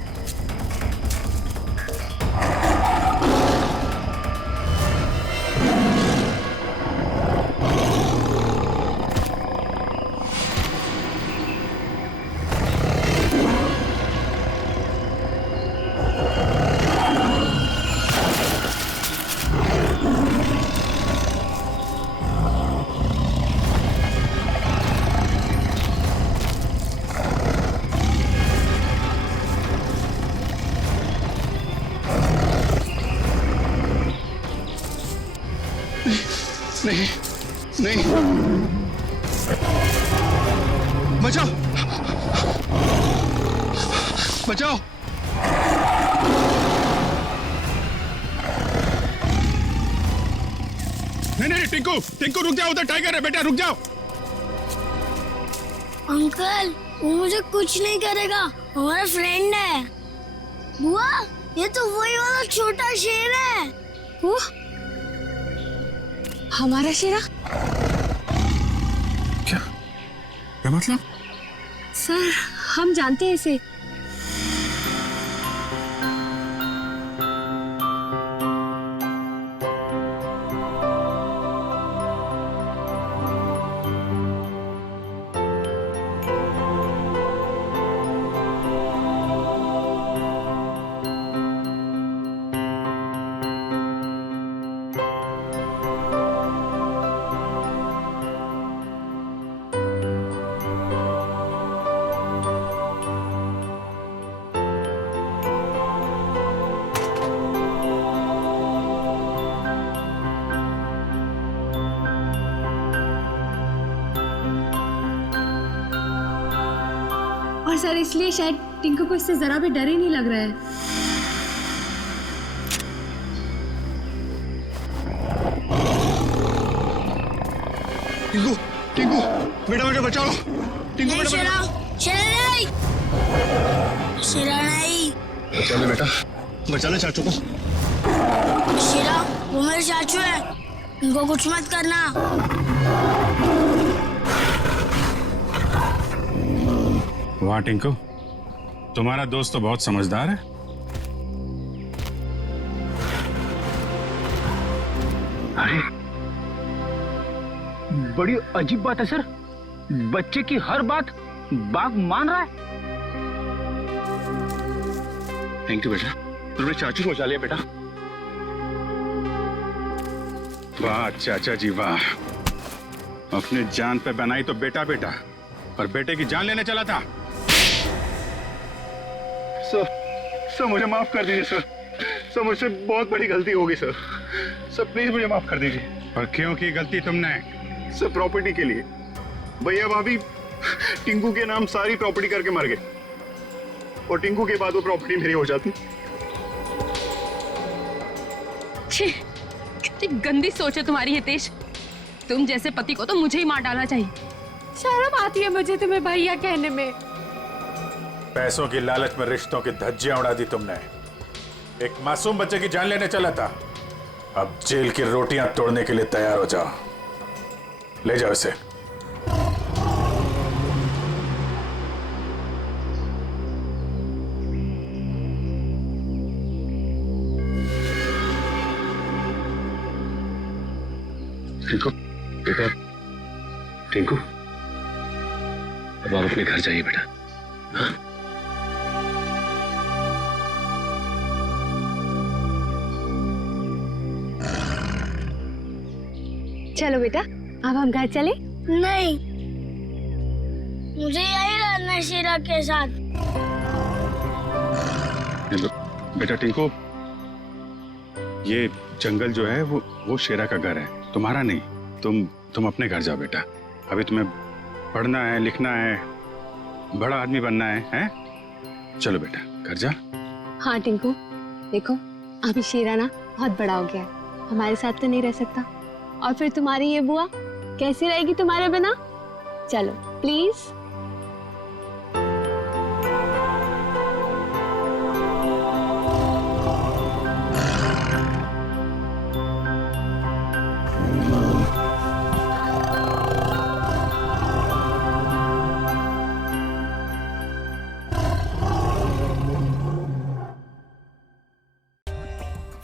नहीं नहीं, बचाओ बचाओ। नहीं टिंकू, टिंकू रुक जाओ, उधर टाइगर है बेटा, रुक जाओ। अंकल, वो मुझे कुछ नहीं करेगा, हमारा फ्रेंड है। बुआ, ये तो वही वाला छोटा शेर है। वो हमारा शेरा? क्या मतलब? सर, हम जानते हैं इसे। और सर, इसलिए शायद टिंकू को इससे जरा भी डर ही नहीं लग रहा है। टिंकू टिंकू बेटा बेटा बचाओ। टिंकू बेटा शेरा, शेरा नहीं, शेरा नहीं। बचा ले बेटा, बचा ले चाचू को। शेरा, वो मेरे चाचू है, उनको कुछ मत करना। वाह टिंकू, तुम्हारा दोस्त तो बहुत समझदार है। अरे, बड़ी अजीब बात है सर, बच्चे की हर बात बाघ मान रहा है। थैंक यू बेटा, तुमने चाचू को बचा लिया बेटा। वाह चाचा जी वाह, अपने जान पे बनाई तो बेटा बेटा, पर बेटे की जान लेने चला था। सर मुझे माफ कर दीजिए सर मुझसे बहुत बड़ी गलती होगी सर प्लीज मुझे माफ कर दीजिए। और क्यों की गलती तुमने? सर प्रॉपर्टी के लिए, भैया भाभी टिंकू के नाम सारी प्रॉपर्टी करके मर गए और टिंकू के बाद वो प्रॉपर्टी मेरी हो जाती। कितनी गंदी सोच है तुम्हारी हितेश, तुम जैसे पति को तो मुझे ही मार डालना चाहिए। शर्म आती है मुझे तुम्हें भैया कहने में। पैसों की लालच में रिश्तों की धज्जियां उड़ा दी तुमने। एक मासूम बच्चे की जान लेने चला था, अब जेल की रोटियां तोड़ने के लिए तैयार हो जाओ। ले जाओ इसे। टिंकू बेटा, टिंकू अब आप अपने घर जाइए बेटा। हाँ? चलो बेटा, अब हम घर चले। नहीं, मुझे यही रहना है शीरा के साथ। बेटा टिंकू, ये जंगल जो है वो शेरा का घर है, तुम्हारा नहीं। तुम अपने घर जाओ बेटा। अभी तुम्हें पढ़ना है, लिखना है, बड़ा आदमी बनना है, हैं? चलो बेटा घर जा। हाँ टिंकू, देखो अभी शीरा ना बहुत बड़ा हो गया है, हमारे साथ तो नहीं रह सकता। और फिर तुम्हारी ये बुआ कैसी रहेगी तुम्हारे बिना? चलो please.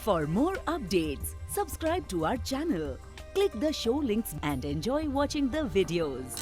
For more updates, subscribe to our channel, click the show links and enjoy watching the videos.